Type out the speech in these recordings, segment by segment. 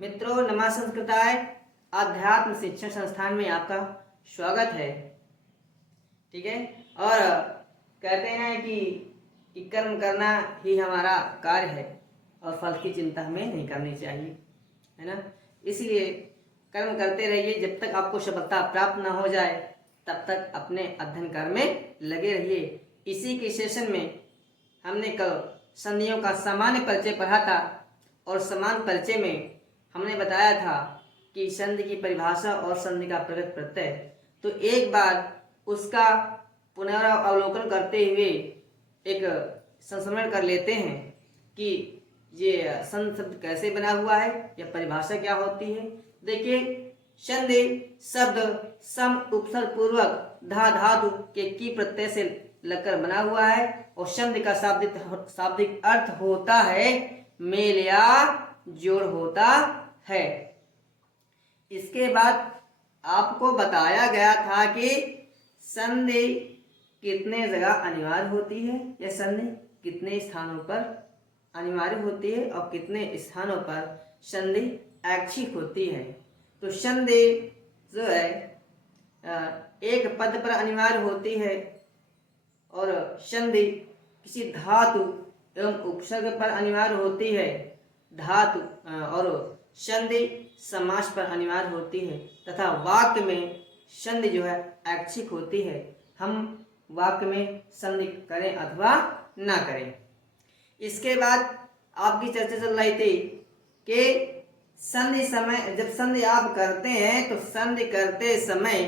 मित्रों, नमा संस्कृताय अध्यात्म शिक्षण संस्थान में आपका स्वागत है। ठीक है। और कहते हैं कि कर्म करना ही हमारा कार्य है और फल की चिंता हमें नहीं करनी चाहिए, है ना। इसलिए कर्म करते रहिए, जब तक आपको सफलता प्राप्त न हो जाए तब तक अपने अध्ययन कार्य में लगे रहिए। इसी के सेशन में हमने कल संधियों का सामान्य परिचय पढ़ा था और समान परिचय में हमने बताया था कि संधि की परिभाषा और संधि का प्रगत प्रत्यय। तो एक बार उसका पुनरावलोकन करते हुए एक संस्मरण कर लेते हैं कि ये संधि शब्द कैसे बना हुआ है या परिभाषा क्या होती है। देखिए, संधि शब्द सम उपसर्ग पूर्वक धा धातु के की प्रत्यय से लगकर बना हुआ है और संधि का शाब्दिक अर्थ होता है मेल या जोड़ होता है। इसके बाद आपको बताया गया था कि संधि कितने जगह अनिवार्य होती है या संधि कितने स्थानों पर अनिवार्य होती है और कितने स्थानों पर संधि ऐच्छिक होती है। तो संधि जो है एक पद पर अनिवार्य होती है और संधि किसी धातु एवं उपसर्ग पर अनिवार्य होती है धातु और संधि समास पर अनिवार्य होती है तथा वाक्य में संधि जो है ऐच्छिक होती है। हम वाक्य में संधि करें अथवा ना करें। इसके बाद आपकी चर्चा चल रही थी कि संधि समय, जब संधि आप करते हैं तो संधि करते समय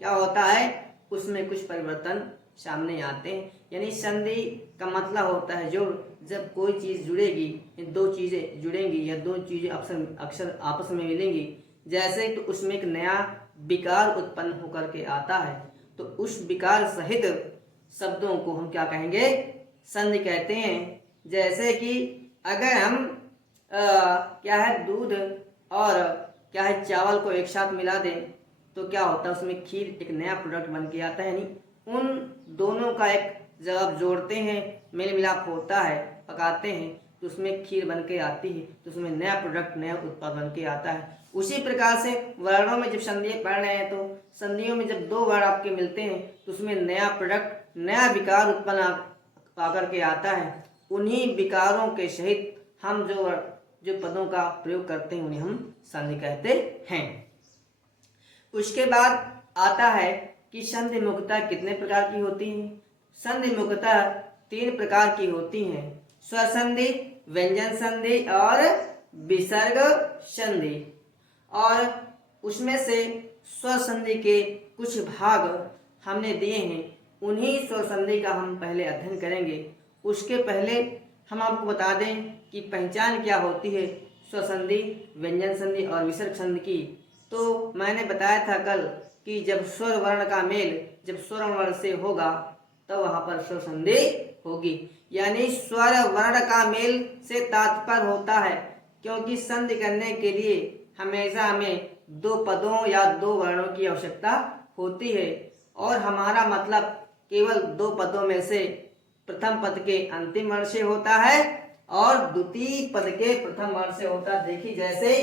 क्या होता है, उसमें कुछ परिवर्तन सामने आते हैं। यानी संधि का मतलब होता है जोड़। जब कोई चीज़ जुड़ेगी, दो चीज़ें जुड़ेंगी या दो चीज़ें अक्सर आपस में मिलेंगी, जैसे तो उसमें एक नया विकार उत्पन्न होकर के आता है, तो उस विकार सहित शब्दों को हम क्या कहेंगे, संधि कहते हैं। जैसे कि अगर हम क्या है दूध और क्या है चावल को एक साथ मिला दें तो क्या होता है, उसमें खीर एक नया प्रोडक्ट बन के आता है। यानी उन दोनों का एक जब आप जोड़ते हैं, मेल मिलाप होता है, पकाते हैं तो उसमें खीर बन के आती है, तो उसमें नया प्रोडक्ट, नया उत्पाद बन के आता है। उसी प्रकार से वर्णों में जब संधियाँ पढ़ रहे हैं तो संधियों में जब दो वर्ण आपके मिलते हैं तो उसमें नया प्रोडक्ट, नया विकार उत्पन्न आकर के आता है। उन्हीं विकारों के सहित हम जो पदों का प्रयोग करते हैं उन्हें हम संधि कहते हैं। उसके बाद आता है कि संधि मुख्यतः कितने प्रकार की होती है। संधि मुख्यतः 3 प्रकार की होती हैं, स्वर संधि, व्यंजन संधि और विसर्ग संधि। और उसमें से स्वर संधि के कुछ भाग हमने दिए हैं, उन्हीं स्वर संधि का हम पहले अध्ययन करेंगे। उसके पहले हम आपको बता दें कि पहचान क्या होती है स्वर संधि, व्यंजन संधि और विसर्ग संधि की। तो मैंने बताया था कल कि जब स्वर वर्ण का मेल जब स्वर वर्ण से होगा तो वहां पर स्वर संधि होगी। यानी स्वर वर्ण का मेल से तात्पर्य होता है, क्योंकि संधि करने के लिए हमेशा हमें 2 पदों या 2 वर्णों की आवश्यकता होती है और हमारा मतलब केवल 2 पदों में से प्रथम पद के अंतिम वर्ण से होता है और द्वितीय पद के प्रथम वर्ण से होता है। देखिए, जैसे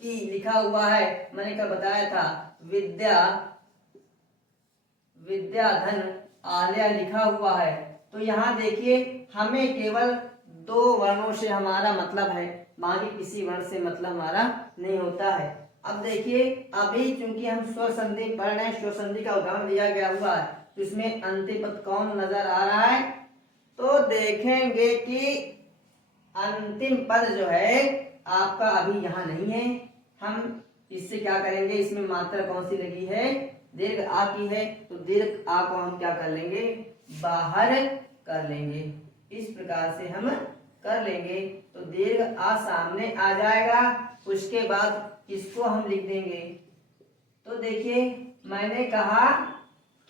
कि लिखा हुआ है, मैंने कल बताया था, विद्या धन आलय लिखा हुआ है। तो यहाँ देखिए, हमें केवल 2 वर्णों से हमारा मतलब है, बाकी किसी वर्ण से मतलब हमारा नहीं होता है। अब देखिए, अभी चूंकि हम स्वर संधि पढ़ रहे हैं, स्वर संधि का उदाहरण दिया गया हुआ है, तो इसमें अंतिम पद कौन नजर आ रहा है, तो देखेंगे कि अंतिम पद जो है आपका अभी यहाँ नहीं है। हम इससे क्या करेंगे, इसमें मात्रा कौन सी लगी है, दीर्घ आ की है, तो दीर्घ आ को हम क्या कर लेंगे, बाहर कर लेंगे। इस प्रकार से हम कर लेंगे तो दीर्घ आ सामने आ जाएगा। उसके बाद इसको हम लिख देंगे। तो देखिए, मैंने कहा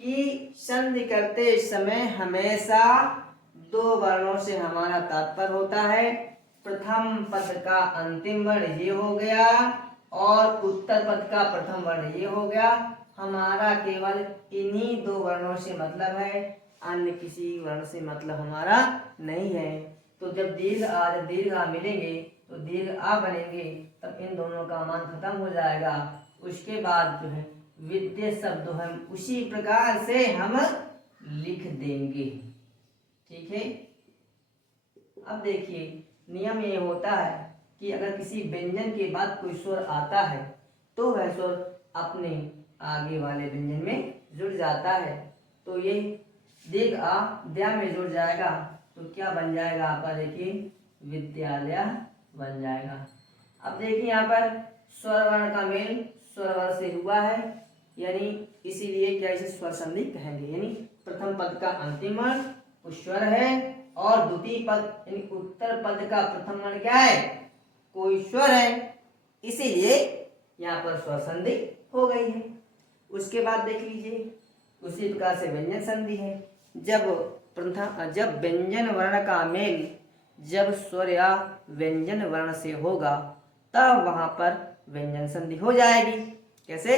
कि संधि करते समय हमेशा 2 वर्णों से हमारा तात्पर्य होता है। प्रथम पद का अंतिम वर्ण ये हो गया और उत्तर पद का प्रथम वर्ण ये हो गया। हमारा केवल इन्हीं 2 वर्णों से मतलब है, अन्य किसी वर्ण से मतलब हमारा नहीं है। तो जब दीर्घ आ मिलेंगे तो दीर्घ आ बनेंगे, तब इन दोनों का मान खत्म हो जाएगा। उसके बाद जो है विद्य शब्द हम उसी प्रकार से हम लिख देंगे। ठीक है। अब देखिए नियम ये होता है कि अगर किसी व्यंजन के बाद कोई स्वर आता है तो वह स्वर अपने आगे वाले व्यंजन में जुड़ जाता है। तो ये दीर्घ आ द्या में जुड़ जाएगा तो क्या बन जाएगा आपका, देखिए विद्यालय बन जाएगा। अब देखिए यहाँ पर स्वर वर्ण का मेल स्वर वर्ण से हुआ है, यानी इसीलिए क्या इसे स्वर संधि कहेंगे। यानी प्रथम पद का अंतिम वर्ण कुछ स्वर है और द्वितीय पद यानी उत्तर पद का प्रथम वर्ण क्या है, कोई स्वर है, इसीलिए यहाँ पर स्वर संधि हो गई है। उसके बाद देख लीजिए उसी प्रकार से व्यंजन संधि है। जब व्यंजन वर्ण का मेल जब स्वर या व्यंजन वर्ण से होगा तब वहां पर व्यंजन संधि हो जाएगी। कैसे,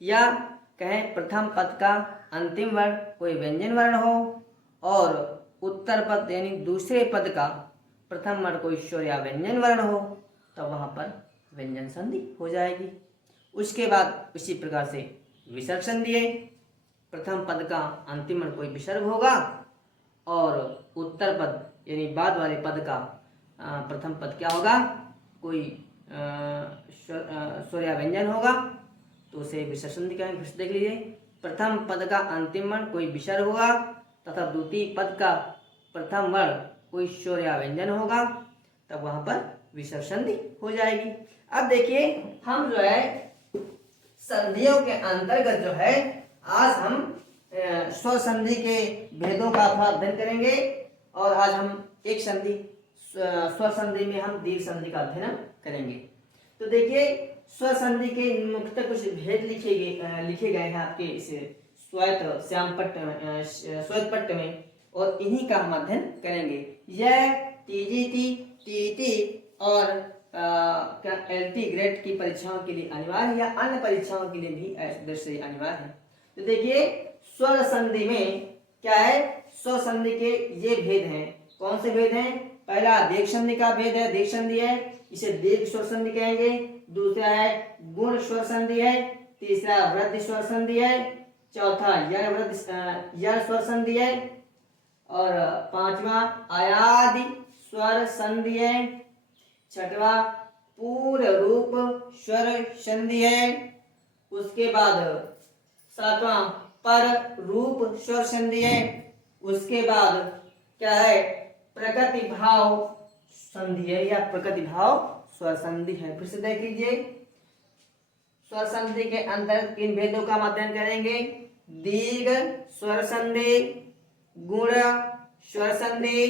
या कहें प्रथम पद का अंतिम वर्ण कोई व्यंजन वर्ण हो और उत्तर पद यानी दूसरे पद का प्रथम वर्ण कोई स्वर या व्यंजन वर्ण हो तब वहां पर व्यंजन संधि हो जाएगी। उसके बाद उसी प्रकार से विसर्ग संधि है। प्रथम पद का अंतिम वर्ण कोई विसर्ग होगा और उत्तर पद यानी बाद वाले पद का प्रथम पद क्या होगा, कोई स्वर या व्यंजन होगा तो उसे विसर्ग संधि कहेंगे। फिर से देख लीजिए प्रथम पद का अंतिम वर्ण कोई विसर्ग होगा तथा द्वितीय पद का प्रथम वर्ण कोई स्वर या व्यंजन होगा तब वहां पर विसर्ग संधि हो जाएगी। अब देखिए हम जो है संधियों के अंतर्गत जो है आज हम स्वर संधि के भेदों का थोड़ा अध्ययन करेंगे और आज हम एक संधि स्वर संधि में हम दीर्घ संधि का अध्ययन करेंगे। तो देखिए स्वर संधि के मुख्यतः कुछ भेद लिखे गए हैं आपके इस श्वेत पट्ट में और इन्हीं का हम अध्ययन करेंगे। यह टीजीटी, टीटी और एलटी ग्रेड की परीक्षाओं के लिए अनिवार्य है या अन्य परीक्षाओं के लिए भी दृष्टि अनिवार्य है। तो देखिए स्वर संधि में क्या है, स्वर संधि के ये भेद हैं। कौन से भेद हैं, पहला दीर्घ संधि का भेद है, दीर्घ संधि है, इसे दीर्घ स्वर संधि कहेंगे। दूसरा है गुण स्वर संधि है, तीसरा वृद्धि स्वर संधि है, चौथा यण स्वर संधि है और पांचवा आयादि स्वर संधि है, छठवा पूर्ण रूप स्वर संधि है, उसके बाद सातवां पर रूप स्वर संधि है, उसके बाद क्या है प्रकृतिभाव संधि है या प्रकृतिभाव स्वर संधि है। फिर से देख लीजिए स्वर संधि के अंतर्गत किन भेदों का अध्ययन करेंगे, दीर्घ स्वर संधि, गुण स्वर संधि,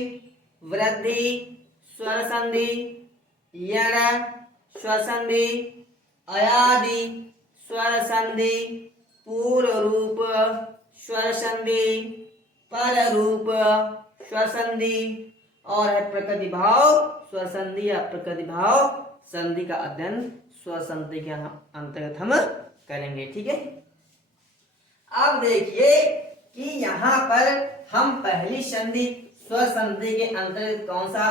वृद्धि स्वर संधि, यण स्वर संधि, अयादि स्वर संधि, पूर्व रूप स्वर संधि, पर रूप स्वर संधि और प्रकृतिभाव स्वर संधि या प्रकृतिभाव संधि का अध्ययन स्वर संधि के अंतर्गत हम करेंगे। ठीक है। अब देखिए कि यहाँ पर हम पहली संधि स्वर संधि के अंतर्गत कौन सा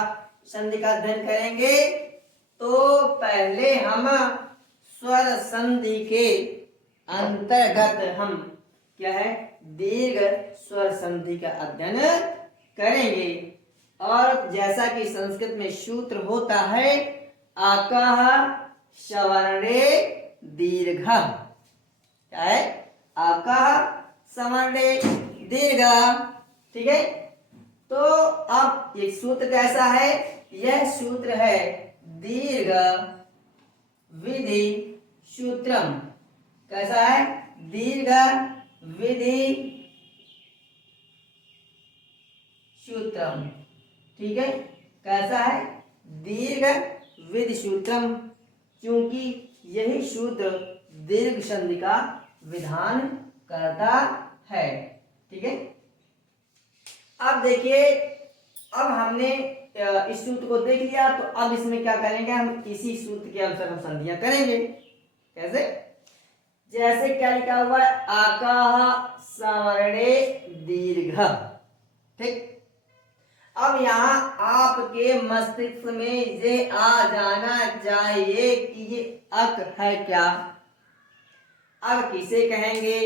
संधि का अध्ययन करेंगे, तो पहले हम स्वर संधि के अंतर्गत हम क्या है दीर्घ स्वर संधि का अध्ययन करेंगे। और जैसा कि संस्कृत में सूत्र होता है आकाह सवर्णे दीर्घ, क्या है आकाह सवर्णे दीर्घ। ठीक है। तो अब ये सूत्र कैसा है, यह सूत्र है दीर्घ विधि सूत्रम। कैसा है, दीर्घ विधि सूत्रम। ठीक है। कैसा है, दीर्घ विधि सूत्रम, क्योंकि यही सूत्र दीर्घ संधि का विधान करता है। ठीक है। अब देखिए अब हमने इस सूत्र को देख लिया तो अब इसमें क्या करेंगे, हम इसी सूत्र के अनुसार हम संधियां करेंगे। कैसे, जैसे क्या लिखा हुआ है आकाह सवर्णे दीर्घ। ठीक। अब यहाँ आपके मस्तिष्क में ये आ जाना चाहिए कि ये अक है क्या। अब किसे कहेंगे,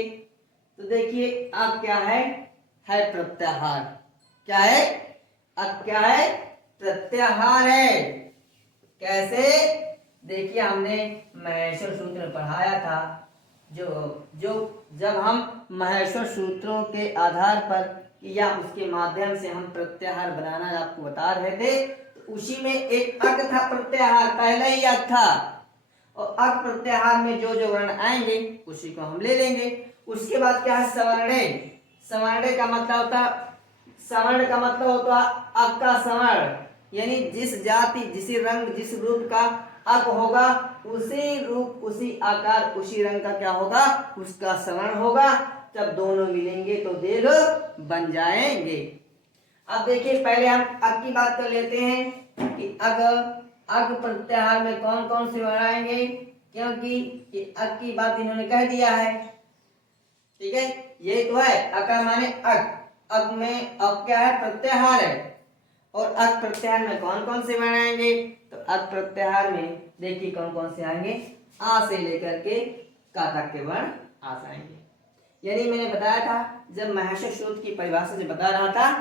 तो देखिए अब क्या है प्रत्याहार। क्या है, अब क्या है, प्रत्याहार है। कैसे, देखिए हमने महेश्वर सूत्र पढ़ाया था, जो जो जब हम महेश्वर सूत्रों के आधार पर या उसके माध्यम से हम प्रत्याहार बनाना आपको बता रहे थे, तो उसी में एक अक था प्रत्याहार, पहले ही अक था, और अक प्रत्याहार में जो जो वर्ण आएंगे उसी को हम ले लेंगे। उसके बाद क्या है, सवर्णे। सवर्णे का मतलब होता, सवर्ण का मतलब होता अक का सवर्ण, यानी जिस जाति, जिस रंग, जिस रूप का अक होगा, उसी रूप, उसी आकार, उसी रंग का क्या होगा, उसका सवर्ण होगा। जब दोनों मिलेंगे तो दीर्घ बन जाएंगे। अब देखिए पहले हम अक की बात कर लेते हैं कि अक प्रत्याहार में कौन कौन से वर्ण आएंगे, क्योंकि अक की बात इन्होंने कह दिया है। ठीक है, ये तो है अकार माने अक। अक में अक क्या है, प्रत्याहार है। और अक प्रत्याहार में कौन कौन से वर्ण आएंगे, तो अक प्रत्याहार में देखिए कौन कौन से आएंगे, आ से लेकर के का तक के वर्ण आ जाएंगे। यानी मैंने बताया था, जब महेश्वर सूत्र की परिभाषा से बता रहा था,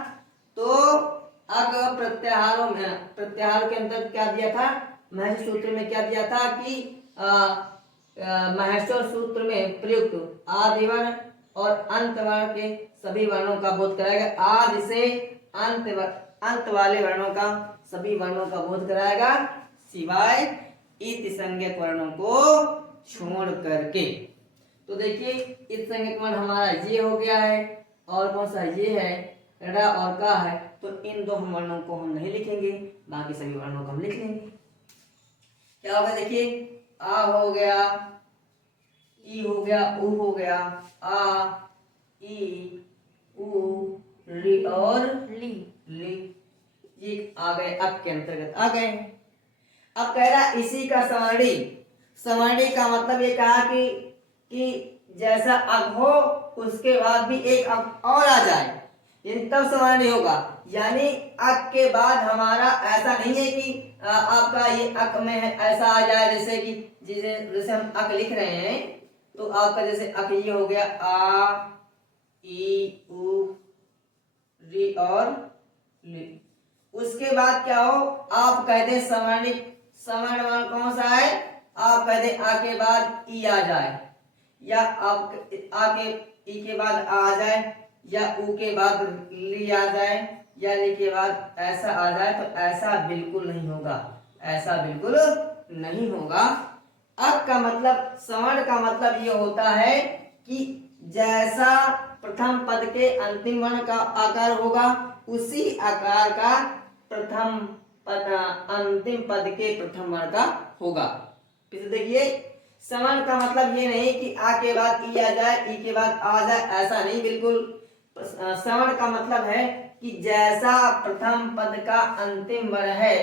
तो अक प्रत्याहारों में, प्रत्याहार के अंदर क्या दिया था, महेश्वर सूत्र में क्या दिया था कि महेश्वर सूत्र में प्रयुक्त आदि वर्ण और अंत वर्ण के सभी वर्णों का बोध कराएगा। आदि से अंत वाले वर्णों का, सभी वर्णों का बोध कराएगा, सिवाय इत संज्ञक वर्णों को छोड़ करके। तो देखिए इत संज्ञक वर्ण हमारा ये हो गया है, और कौन सा ये है, ड़ और का है, तो इन दो हम वर्णों को हम नहीं लिखेंगे, बाकी सभी वर्णों को हम लिख लेंगे। क्या होगा, देखिए आ हो गया, ई हो गया, उ हो गया, आ, ई, उ, री और ली। ये आ गए अक के अंतर्गत आ गए। अब कह रहा इसी का सवर्णी। सवर्णी का मतलब ये कहा कि जैसा अक हो उसके बाद भी एक अक और आ जाए, यानी तब सवर्णी होगा। यानी अक के बाद हमारा ऐसा नहीं है कि आपका ये अक में है ऐसा आ जाए, जैसे कि जैसे हम अक लिख रहे हैं, तो आपका जैसे अक ये हो गया आ, ई, उ, री और ली। उसके बाद क्या हो, आप कहते हैं सवर्णिक, सवर्ण वर्ण कौन सा है, आप कहते आ के बाद ई आ जाए, या आप आ के ई के बाद आ जाए, या उ के बाद ली आ जाए, या ली के बाद ऐसा आ जाए, तो ऐसा बिल्कुल नहीं होगा, ऐसा बिल्कुल नहीं होगा। अक का मतलब, सवर्ण का मतलब ये होता है कि जैसा प्रथम पद के अंतिम वर्ण का आकार होगा, उसी आकार का प्रथम पद अंतिम पद के प्रथम वर्ण का होगा। फिर देखिए सवर्ण का मतलब ये नहीं कि आ के बाद ई आ जाए, ई के बाद आ जाए, ऐसा नहीं, बिल्कुल। सवर्ण का मतलब है कि जैसा प्रथम पद का अंतिम वर्ण है,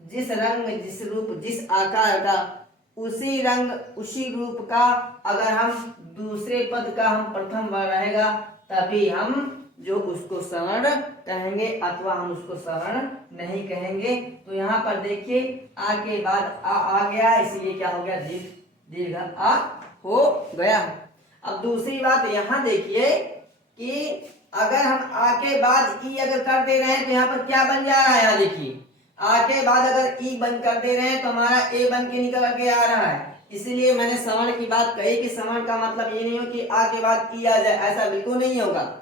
जिस रंग, जिस रूप, जिस आकार का, उसी रंग, उसी रूप का अगर हम दूसरे पद का हम प्रथम वर्ण रहेगा, तभी हम जो उसको सवर्ण कहेंगे, अथवा हम उसको सवर्ण नहीं कहेंगे। तो यहाँ पर देखिए आ के बाद आ गया, इसलिए क्या हो गया, दीर्घ आ हो गया। अब दूसरी बात यहाँ देखिए कि अगर हम आ के बाद ई अगर कर दे रहे हैं, तो यहाँ पर क्या बन जा रहा है, यहाँ देखिए आ के बाद अगर ई बंद कर दे रहे हैं तो हमारा ए बन के निकल के आ रहा है। इसलिए मैंने सवर्ण की बात कही कि सवर्ण का मतलब ये नहीं हो कि आ के बाद ई आ जाए, ऐसा बिल्कुल नहीं होगा।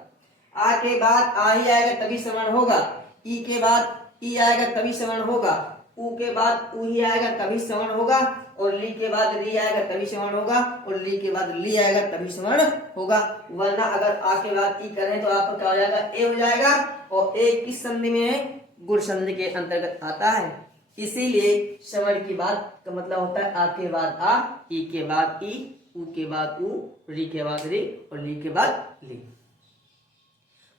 आ के बाद आ ही आएगा तभी सवर्ण होगा, ई के बाद ई आएगा तभी सवर्ण होगा, उ के बाद उ ही आएगा तभी सवर्ण होगा, और ली के बाद री आएगा तभी सवर्ण होगा, और ली के बाद ली आएगा तभी सवर्ण होगा। वरना अगर आ के बाद ई करें तो आपका क्या हो जाएगा, ए हो जाएगा, और ए किस संधि में है, गुण संधि के अंतर्गत आता है। इसीलिए सवर्ण की बात का मतलब होता है आ के बाद आ, ई के बाद ई, उ के बाद उ, री के बाद री, और ली के बाद ली।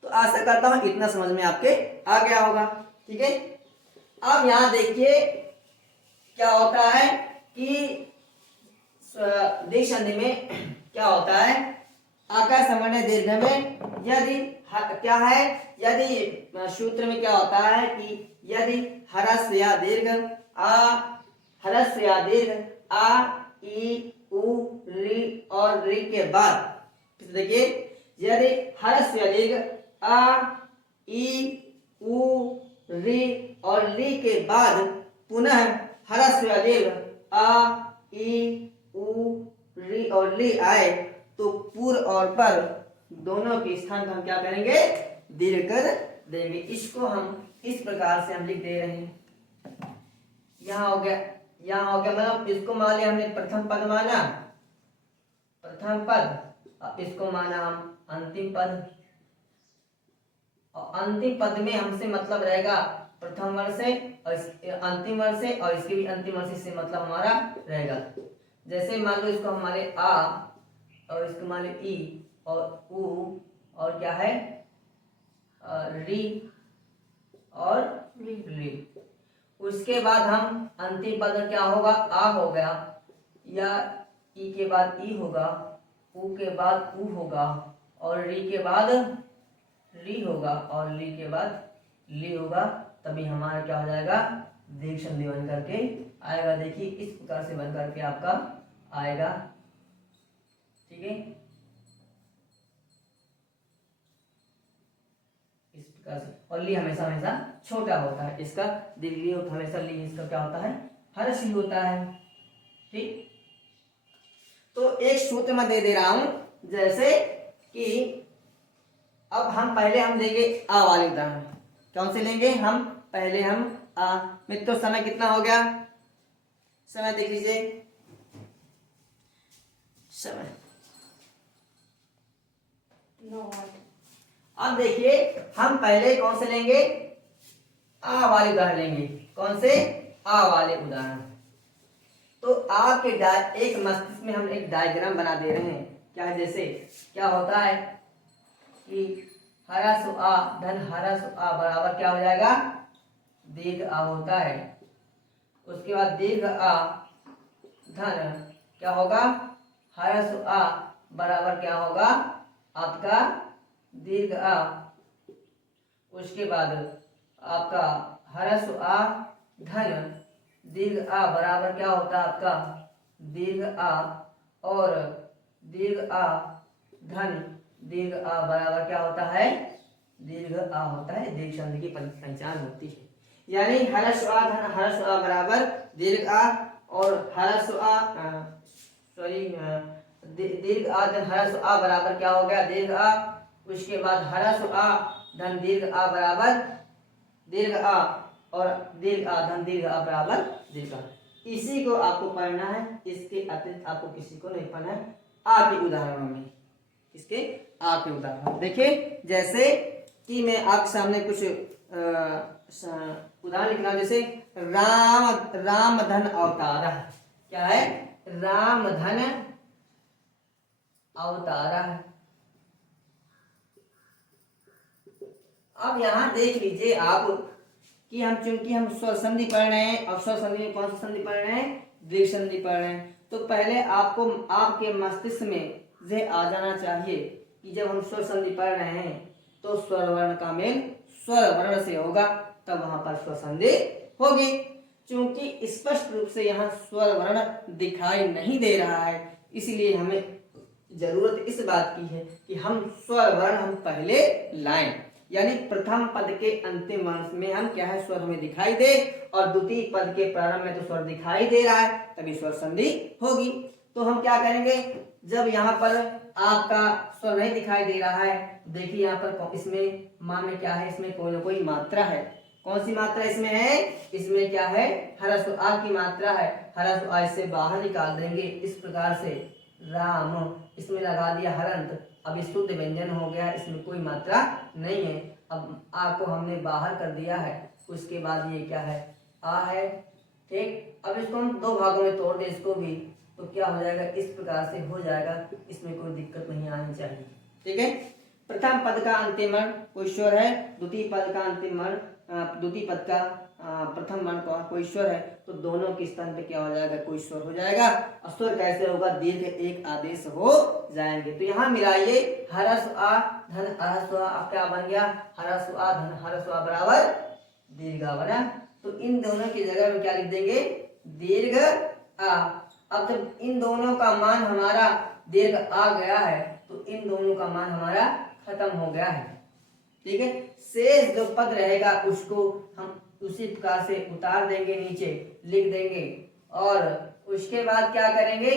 तो आशा करता हूं इतना समझ में आपके आ गया होगा। ठीक है, अब यहां देखिए क्या होता है कि दीर्घ संधि में क्या होता है, आकार सवर्ण दीर्घ में यदि क्या है, यदि सूत्र में क्या होता है कि यदि ह्रस्व या दीर्घ आ, ह्रस्व या दीर्घ आ, ई, उ, री और री के बाद, देखिए यदि ह्रस्व या दीर्घ आ, ई, उ, री और री के बाद पुनः ह्रस्व या दीर्घ आ, ई, उ, री और ली आए तो पूर्व और पर दोनों के स्थान पर हम क्या करेंगे, दीर्घ कर देंगे। इसको हम इस प्रकार से हम लिख दे रहे हैं। यहाँ हो गया, यहाँ हो गया, मतलब इसको मान लिया हमने प्रथम पद माना, प्रथम पद, और इसको माना हम अंतिम पद, और अंतिम पद में हमसे मतलब रहेगा प्रथम वर्ग से और अंतिम वर्ग से, और इसके भी अंतिम वर्ग से मतलब हमारा रहेगा। जैसे मान लो इसको हमारे आ और इसको मान लो ई और उ और क्या है री और री। उसके बाद हम अंतिम पद क्या होगा, आ हो गया, या ई के बाद ई होगा, उ के बाद उ होगा, और री के बाद री होगा, और ली के बाद ली होगा, तभी हमारा क्या हो जाएगा, दीर्घ संधि बन करके आएगा। देखिए इस प्रकार से बन करके आपका आएगा, ठीक है, इस प्रकार से। और ली हमेशा हमेशा छोटा होता है, इसका दीर्घ ली होता है हमेशा, ली इसका क्या होता है, ह्रस्व ही होता है, ठीक। तो एक सूत्र मैं दे रहा हूं, जैसे कि अब हम पहले हम लेंगे आ वाले उदाहरण। कौन से लेंगे हम, पहले हम आ। मित्रों समय कितना हो गया, समय देख लीजिए, समय 9। अब देखिए हम पहले कौन से लेंगे, आ वाले उदाहरण लेंगे। कौन से, आ वाले उदाहरण। तो आ के एक मस्तिष्क में हम एक डायग्राम बना दे रहे हैं। क्या है, जैसे क्या होता है कि ह्रस्व आ धन ह्रस्व आ बराबर क्या हो जाएगा, दीर्घ आ होता है। उसके बाद दीर्घ आ धन क्या होगा, ह्रस्व आ बराबर क्या होगा आपका दीर्घ आ। उसके बाद आपका ह्रस्व आ धन दीर्घ आ बराबर क्या होता है आपका दीर्घ आ, और दीर्घ आ धन दीर्घ आ बराबर क्या होता है, दीर्घ आ होता है। दीर्घ संधि की पहचान होती है, यानी ह्रस्व आ धन ह्रस्व आ बराबर दीर्घ आ, और ह्रस्व आ दीर्घ आ धन ह्रस्व आ बराबर क्या हो गया, दीर्घ आ। उसके बाद ह्रस्व आ धन दीर्घ आ बराबर दीर्घ आ, और दीर्घ आ धन दीर्घ आ बराबर दीर्घ आ। इसी को आपको पढ़ना है, इसके अतिरिक्त आपको किसी को नहीं पढ़ना है। आ के उदाहरणों में, इसके आ के उदाहरण देखिए, जैसे कि मैं आपके सामने कुछ उदाहरण लिख रहा हूं। जैसे राम धन अवतारा, क्या है, राम धन अवतारा। अब यहां देख लीजिए आप कि चूंकि हम स्वर संधि पढ़ रहे हैं, और स्वर संधि में कौन सी संधि पढ़ रहे हैं, दीर्घ संधि पढ़ रहे हैं। तो पहले आपको आपके मस्तिष्क में यह आ जाना चाहिए कि जब हम स्वर संधि पढ़ रहे हैं तो स्वर वर्ण का मेल स्वर वर्ण से होगा, तब वहां पर स्वर संधि होगी। चूंकि स्पष्ट रूप से यहाँ स्वर वर्ण दिखाई नहीं दे रहा है, इसलिए हमें जरूरत इस बात की है कि हम स्वर वर्ण हम पहले लाएं, यानी प्रथम पद के अंतिम अंश में हम क्या है, स्वर हमें दिखाई दे, और द्वितीय पद के प्रारंभ में तो स्वर दिखाई दे रहा है, तभी स्वर संधि होगी। तो हम क्या करेंगे, जब यहाँ पर आपका स्वर नहीं दिखाई दे रहा है, देखिए यहाँ पर इसमें मान में क्या है, इसमें कोई ना कोई मात्रा है। कौन सी मात्रा इसमें है, इसमें क्या है, ह्रस्व आ की मात्रा है। ह्रस्व आ इससे बाहर निकाल देंगे, इस प्रकार से राम, इसमें लगा दिया हरंत, अब शुद्ध व्यंजन हो गया, इसमें कोई मात्रा नहीं है। अब आ को हमने बाहर कर दिया है, उसके बाद ये क्या है, आ है, ठीक। अब इसको हम दो भागों में तोड़ दें इसको भी, तो क्या हो जाएगा, इस प्रकार से हो जाएगा, इसमें कोई दिक्कत नहीं आनी चाहिए, ठीक है। प्रथम पद का अंतिम वर्ण कोई स्वर है, द्वितीय पद का अंतिम वर्ण, द्वितीय पद का प्रथम वर्ण का कोई स्वर है तो दोनों के स्थान पे क्या हो जाएगा, कोई स्वर हो जाएगा। और स्वर कैसे होगा, दीर्घ एक आदेश हो जाएंगे। तो यहाँ मिलाइए हरस आ धन हरस आ, अब क्या बन गया, हरस आ धन हरस आ बराबर दीर्घ आ बना। तो इन दोनों की जगह में क्या लिख देंगे, दीर्घ आ। अब जब इन दोनों का मान हमारा दीर्घ आ गया है तो इन दोनों का मान हमारा खत्म हो गया है। ठीक है, शेष जो पद रहेगा उसको हम उसी प्रकार से उतार देंगे, नीचे लिख देंगे। और उसके बाद क्या करेंगे,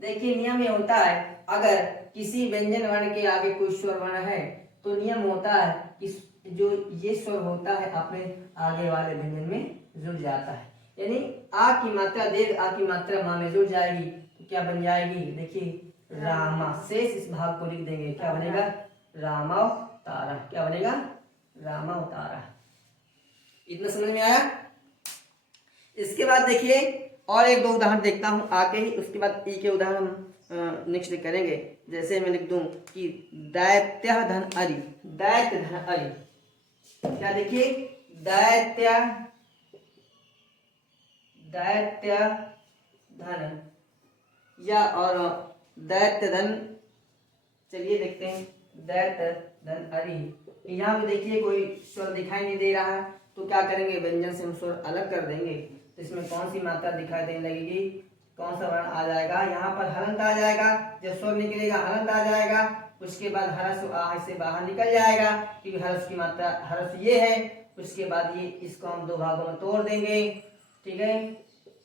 देखिए नियम ये होता है, अगर किसी व्यंजन वर्ण के आगे कोई स्वर वर्ण है तो नियम होता है कि जो ये स्वर होता है अपने आगे वाले व्यंजन में जुड़ जाता है। यानी आ की मात्रा दीर्घ आ की मात्रा मा में जुड़ जाएगी तो क्या बन जाएगी, देखिए रामा। शेष इस भाग को लिख देंगे, क्या बनेगा, रामावतारा। क्या बनेगा, रामावतारा। इतना समझ में आया। इसके बाद देखिए और एक दो उदाहरण देखता हूं आके ही, उसके बाद ई के उदाहरण हम नेक्स्ट करेंगे। जैसे मैं लिख दूं कि दैत्य धन अरि, दैत्य धन अरि, क्या देखिए दैत्य दैत्य धन या और दैत्य धन, चलिए देखते हैं दैत्य धन अरि। यहाँ पे देखिए कोई स्वर दिखाई नहीं दे रहा है तो क्या करेंगे, व्यंजन से हम स्वर अलग कर देंगे। तो इसमें कौन सी मात्रा दिखाई देने लगेगी, कौन सा वर्ण आ जाएगा, यहाँ पर हलंत आ जाएगा। जब स्वर निकलेगा हलंत आ जाएगा, उसके बाद हरस आ से बाहर निकल जाएगा क्योंकि हरस की मात्रा हरस ये है। उसके बाद ये इसको हम दो भागों में तोड़ देंगे। ठीक है,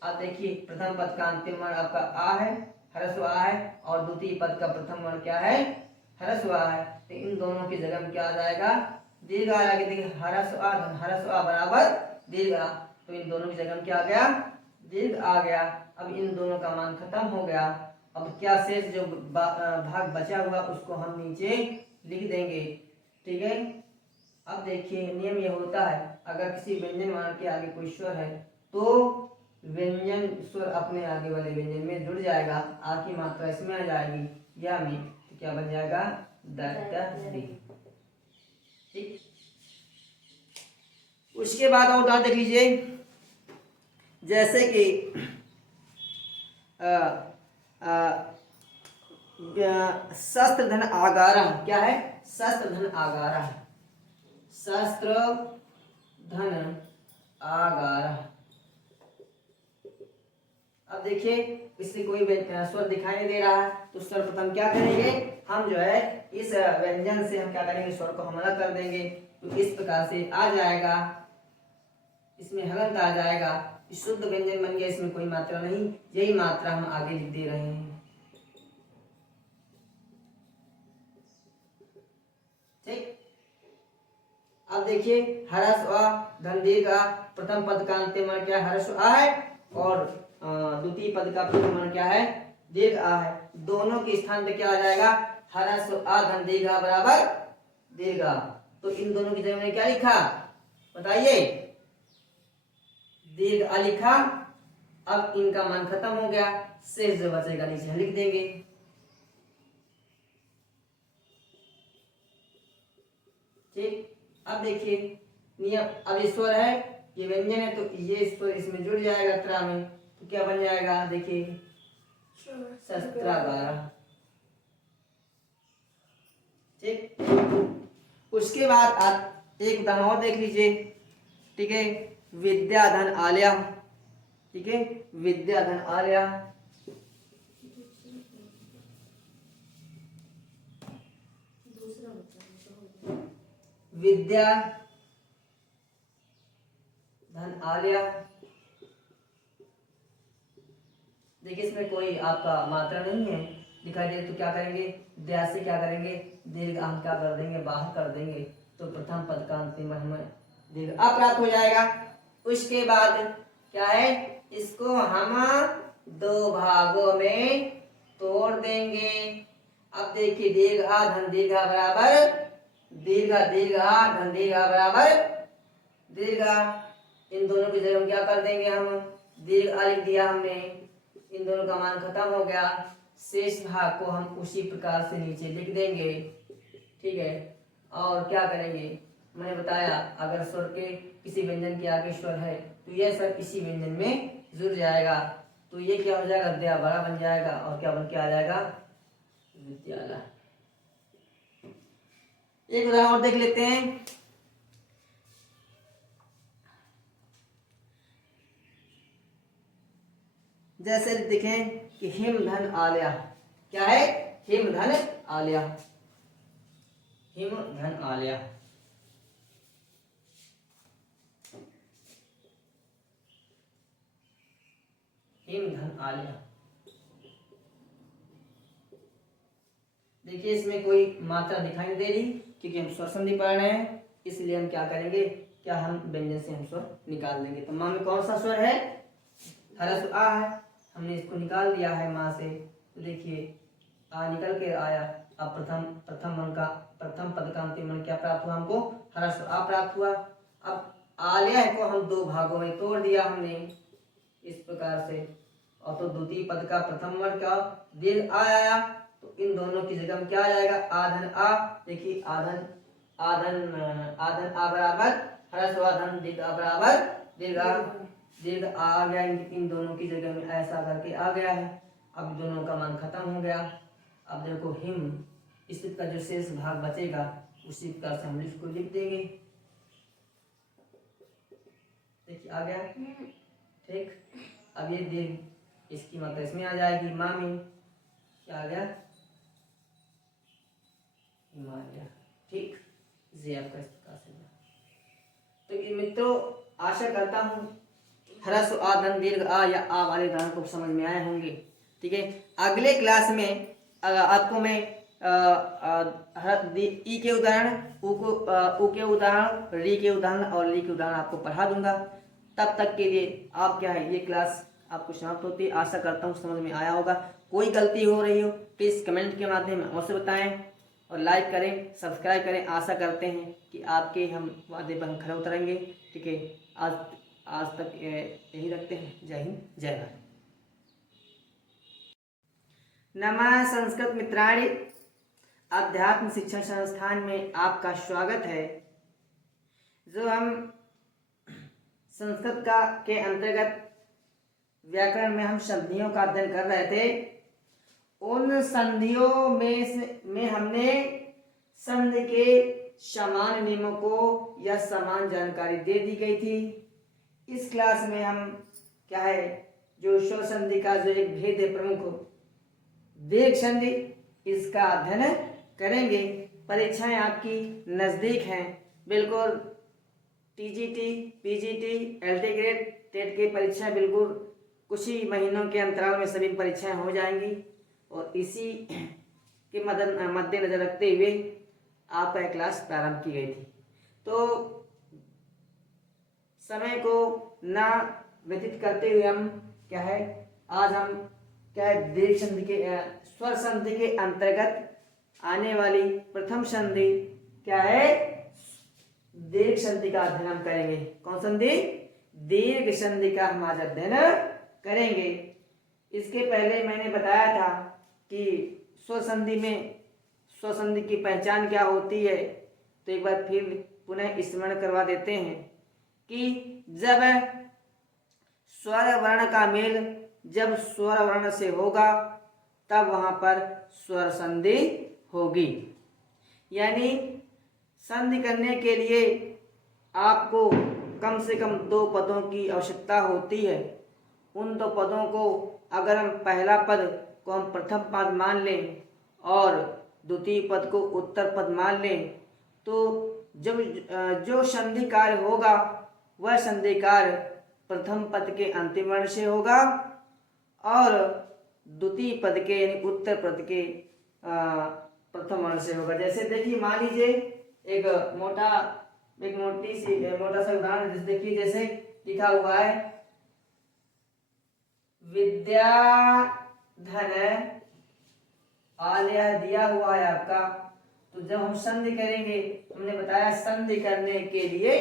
अब देखिए प्रथम पद का अंतिम वर्ण आपका आ है, हरस आ है, और द्वितीय पद का प्रथम वर्ण क्या है, हरस आ है। तो इन दोनों की जगह में क्या आ जाएगा, दीर्घ आ जाएगा। देखिए हरस आ बराबर दीर्घ आ, तो इन दोनों की जगह में क्या आ गया, दीर्घ आ गया। अब इन दोनों का मान खत्म हो गया। अब क्या शेष जो भाग बचा हुआ उसको हम नीचे लिख देंगे। ठीक है, अब देखिए नियम ये होता है, अगर किसी व्यंजन वर्ण के आगे कोई स्वर है तो व्यंजन स्वर अपने आगे वाले व्यंजन में जुड़ जाएगा, आ की मात्रा इसमें आ जाएगी या में, तो क्या बन जाएगा, दैत्य। ठीक, उसके बाद और उदाहरण देख लीजिए। जैसे कि शस्त्र धन आगारा, क्या है, शस्त्र धन आगारा, शस्त्र धन आगारा। अब देखिए इससे कोई स्वर दिखाई नहीं दे रहा है तो सर्वप्रथम क्या करेंगे, हम जो है इस व्यंजन से हम क्या करेंगे, स्वर को हम अलग कर देंगे। तो इस प्रकार से आ जाएगा, इसमें हलंत आ जाएगा, शुद्ध व्यंजन बन गया, इसमें कोई मात्रा नहीं, यही मात्रा हम आगे लिख दे रहे हैं। ठीक, अब देखिए हरस आ धन दीर्घ आ, प्रथम पद का अंतिम वर्ण क्या है, हरस आ है, और द्वितीय पद का प्रथम वर्ण क्या है, दीर्घ आ है। दोनों के स्थान पे क्या आ जाएगा, हरस आ धन दीर्घ आ बराबर दीर्घ आ। तो इन दोनों की जगह में क्या लिखा, बताइए, दीर्घ आ लिखा। अब इनका मान खत्म हो गया, शेष जो बचेगा नीचे हम लिख देंगे। ठीक, अब देखिए नियम, अब ये स्वर है, ये व्यंजन है, तो ये स्वर इसमें जुड़ जाएगा त्रा में, तो क्या बन जाएगा, देखिए शस्त्रागार। ठीक, उसके बाद आप एक उदाहरण और देख लीजिए। ठीक है, विद्याधन आलया, ठीक है, विद्याधन आलया, विद्या धन आलया। देखिए इसमें कोई आपका मात्रा नहीं है दिखाई दे, तो क्या करेंगे, द्या से क्या करेंगे, दीर्घ हम क्या कर देंगे, बाहर कर देंगे। तो प्रथम पद का अंतिम हमें दीर्घ अप्राप्त हो जाएगा। उसके बाद क्या है, इसको हम दो भागों में तोड़ देंगे। अब देखिए दीर्घ आ धन दीर्घ आ बराबर दीर्घ दीर्घ आ धन दीर्घ आ बराबर दीर्घ आ। इन दोनों की जगह क्या कर देंगे, हम दीर्घ आ लिख दिया हमने, इन दोनों का मान खत्म हो गया। शेष भाग को हम उसी प्रकार से नीचे लिख देंगे। ठीक है, और क्या करेंगे, मैंने बताया अगर स्वर के किसी व्यंजन के आगे स्वर है तो यह स्वर इसी व्यंजन में जुड़ जाएगा, तो ये क्या हो जाएगा, दया बड़ा बन जाएगा और क्या बन के आ जाएगा, विद्यालय। एक उदाहरण और देख लेते हैं। जैसे देखें कि हिम धन आलिया, क्या है, हिम धन आलिया, हिम धन आलिया। हिम धन आलिया, देखिए इसमें कोई मात्रा दिखाई नहीं दे रही क्योंकि हम स्वर संधि पढ़ रहे हैं, इसलिए हम क्या करेंगे, क्या हम व्यंजन से हम स्वर निकाल देंगे। तो माँ में कौन सा स्वर है, ह्रस्व आ है, हमने इसको निकाल दिया है माँ से, तो देखिए आ निकल के आया। अब प्रथम पद का अंतिम मन क्या प्राप्त हुआ हमको, ह्रस्व आ प्राप्त हुआ। अब आलय को हम दो भागों में तोड़ दिया हमने इस प्रकार से, और तो द्वितीय पद का प्रथम वर्ण का दीर्घ आ आया, तो इन दोनों की जगह में क्या आ जाएगा, आधन आ। देखिए आधन आधन आधन आ बराबर ह्रस्व आधन दीर्घ आ बराबर दीर्घ आ गया, इन दोनों की जगह में ऐसा करके आ गया है। अब दोनों का मान खत्म हो गया। अब देखो हिम इसका जो शेष भाग बचेगा उसी प्रकार से हम इसको लिख देंगे। देखिए आ गया, ठीक। अब ये दीर्घ इसकी मात्रा इसमें आ जाएगी, माँ में क्या आ गया, हिमालय, ठीक। ये आपका इस प्रकार से। तो मित्रों आशा करता हूँ ह्रस्व आ धन दीर्घ आ या आ वाले उदाहरण को समझ में आए होंगे, ठीक है। अगले क्लास में आपको मैं ई के उदाहरण, उ के उदाहरण, री के उदाहरण और ली के उदाहरण आपको पढ़ा दूंगा। तब तक के लिए आप क्या है, ये क्लास आपको समाप्त होती है। आशा करता हूँ समझ में आया होगा। कोई गलती हो रही हो प्लीज़ कमेंट के माध्यम में अवश्य बताएं और लाइक करें, सब्सक्राइब करें। आशा करते हैं कि आपके हम वादे पर हम खरे उतरेंगे, ठीक है। आज तक यही रखते हैं। जय हिंद, जय भारत। नमः संस्कृत मित्राणि, अध्यात्म शिक्षण संस्थान में आपका स्वागत है। जो हम संस्कृत का के अंतर्गत व्याकरण में हम संधियों का अध्ययन कर रहे थे, उन संधियों में हमने संधि के समान नियमों को या समान जानकारी दे दी गई थी। इस क्लास में हम क्या है, जो स्वर संधि का जो एक भेद है प्रमुख, दीर्घ संधि, इसका अध्ययन करेंगे। परीक्षाएं आपकी नज़दीक हैं, बिल्कुल। TGT, PGT, LT grade, TET की परीक्षाएं बिल्कुल कुछ ही महीनों के अंतराल में सभी परीक्षाएं हो जाएंगी, और इसी के मद्देनजर रखते हुए आपका क्लास प्रारंभ की गई थी। तो समय को ना व्यतीत करते हुए हम क्या है, आज हम क्या है, दीर्घ संधि के स्वर संधि के अंतर्गत आने वाली प्रथम संधि क्या है, दीर्घ संधि का अध्ययन हम करेंगे। कौन संधि, दीर्घ संधि का हम आज अध्ययन करेंगे। इसके पहले मैंने बताया था कि स्वर संधि में स्वर संधि की पहचान क्या होती है, तो एक बार फिर पुनः स्मरण करवा देते हैं कि जब स्वर वर्ण का मेल जब स्वर वर्ण से होगा तब वहां पर स्वर संधि होगी। यानी संधि करने के लिए आपको कम से कम दो पदों की आवश्यकता होती है। उन दो पदों को अगर हम पहला पद को हम प्रथम पद मान लें और द्वितीय पद को उत्तर पद मान लें, तो जब जो संधि कार्य होगा वह संधि कार्य प्रथम पद के अंतिम वर्ण से होगा और द्वितीय पद के यानी उत्तर पद के प्रथम वर्ण से होगा। जैसे देखिए मान लीजिए एक मोटा सा उदाहरण देखिए, जैसे लिखा हुआ है विद्याधन आलय दिया हुआ है आपका। तो जब हम संधि करेंगे, हमने बताया संधि करने के लिए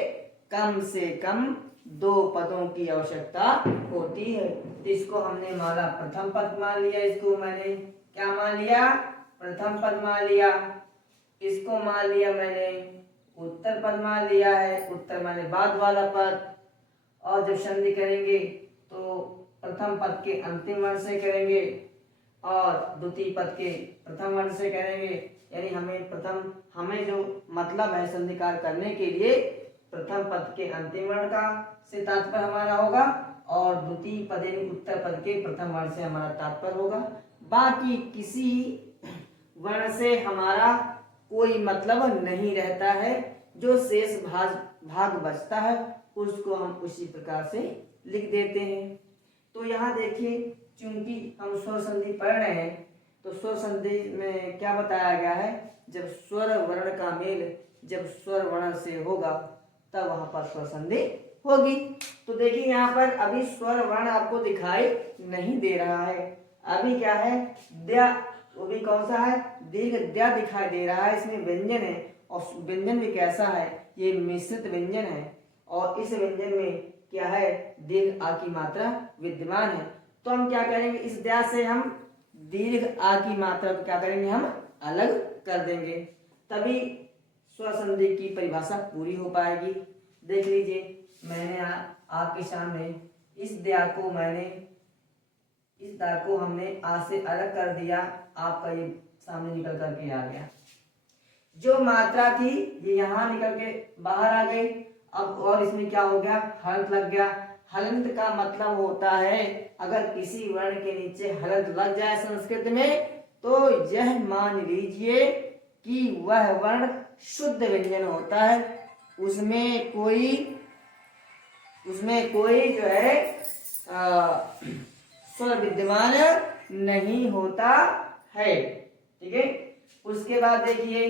कम से कम दो पदों की आवश्यकता होती है। तो इसको हमने माना प्रथम पद मान लिया, इसको मैंने क्या मान लिया, प्रथम पद मान लिया। इसको मान लिया मैंने उत्तर पद मान लिया है, उत्तर माने बाद वाला पद, और जब संधि करेंगे तो प्रथम पद के अंतिम वर्ण से करेंगे और द्वितीय पद के प्रथम वर्ण से करेंगे। यानी हमें जो मतलब है संधिकार करने के लिए प्रथम पद के अंतिम वर्ण का से तात्पर्य हमारा होगा और द्वितीय पद यानी उत्तर पद के प्रथम वर्ण से हमारा तात्पर्य होगा। बाकी किसी वर्ण से हमारा कोई मतलब नहीं रहता है। जो शेष भाग बचता है उसको हम उसी प्रकार से लिख देते हैं। तो यहाँ देखिए, चूंकि हम स्वर संधि पढ़ रहे हैं तो स्वर संधि में क्या बताया गया है, जब स्वर वर्ण का मेल जब स्वर वर्ण से होगा तब वहां पर स्वर संधि होगी। तो देखिए यहाँ पर अभी स्वर वर्ण आपको दिखाई नहीं दे रहा है। अभी क्या है, द्या, वो भी कौन सा है, दीर्घ द्या दिखाई दे रहा है। इसमें व्यंजन है और व्यंजन भी कैसा है, ये मिश्रित व्यंजन है और इस व्यंजन में क्या है, दीर्घ आ की मात्रा विद्यमान है। तो हम क्या करेंगे, इस द्या से हम दीर्घ आ की मात्रा को क्या करेंगे, हम अलग कर देंगे, तभी स्वर संधि की परिभाषा पूरी हो पाएगी। देख लीजिए, मैंने आपके सामने इस द्या को हमने आ से अलग कर दिया, आपका ये सामने निकल करके आ गया। जो मात्रा थी ये यहाँ निकल के बाहर आ गई। अब और इसमें क्या हो गया, हलंत लग गया। हलंत का मतलब होता है अगर किसी वर्ण के नीचे हलंत लग जाए संस्कृत में तो यह मान लीजिए कि वह वर्ण शुद्ध व्यंजन होता है, उसमें कोई जो है स्वर विद्यमान नहीं होता है। ठीक है, उसके बाद देखिए,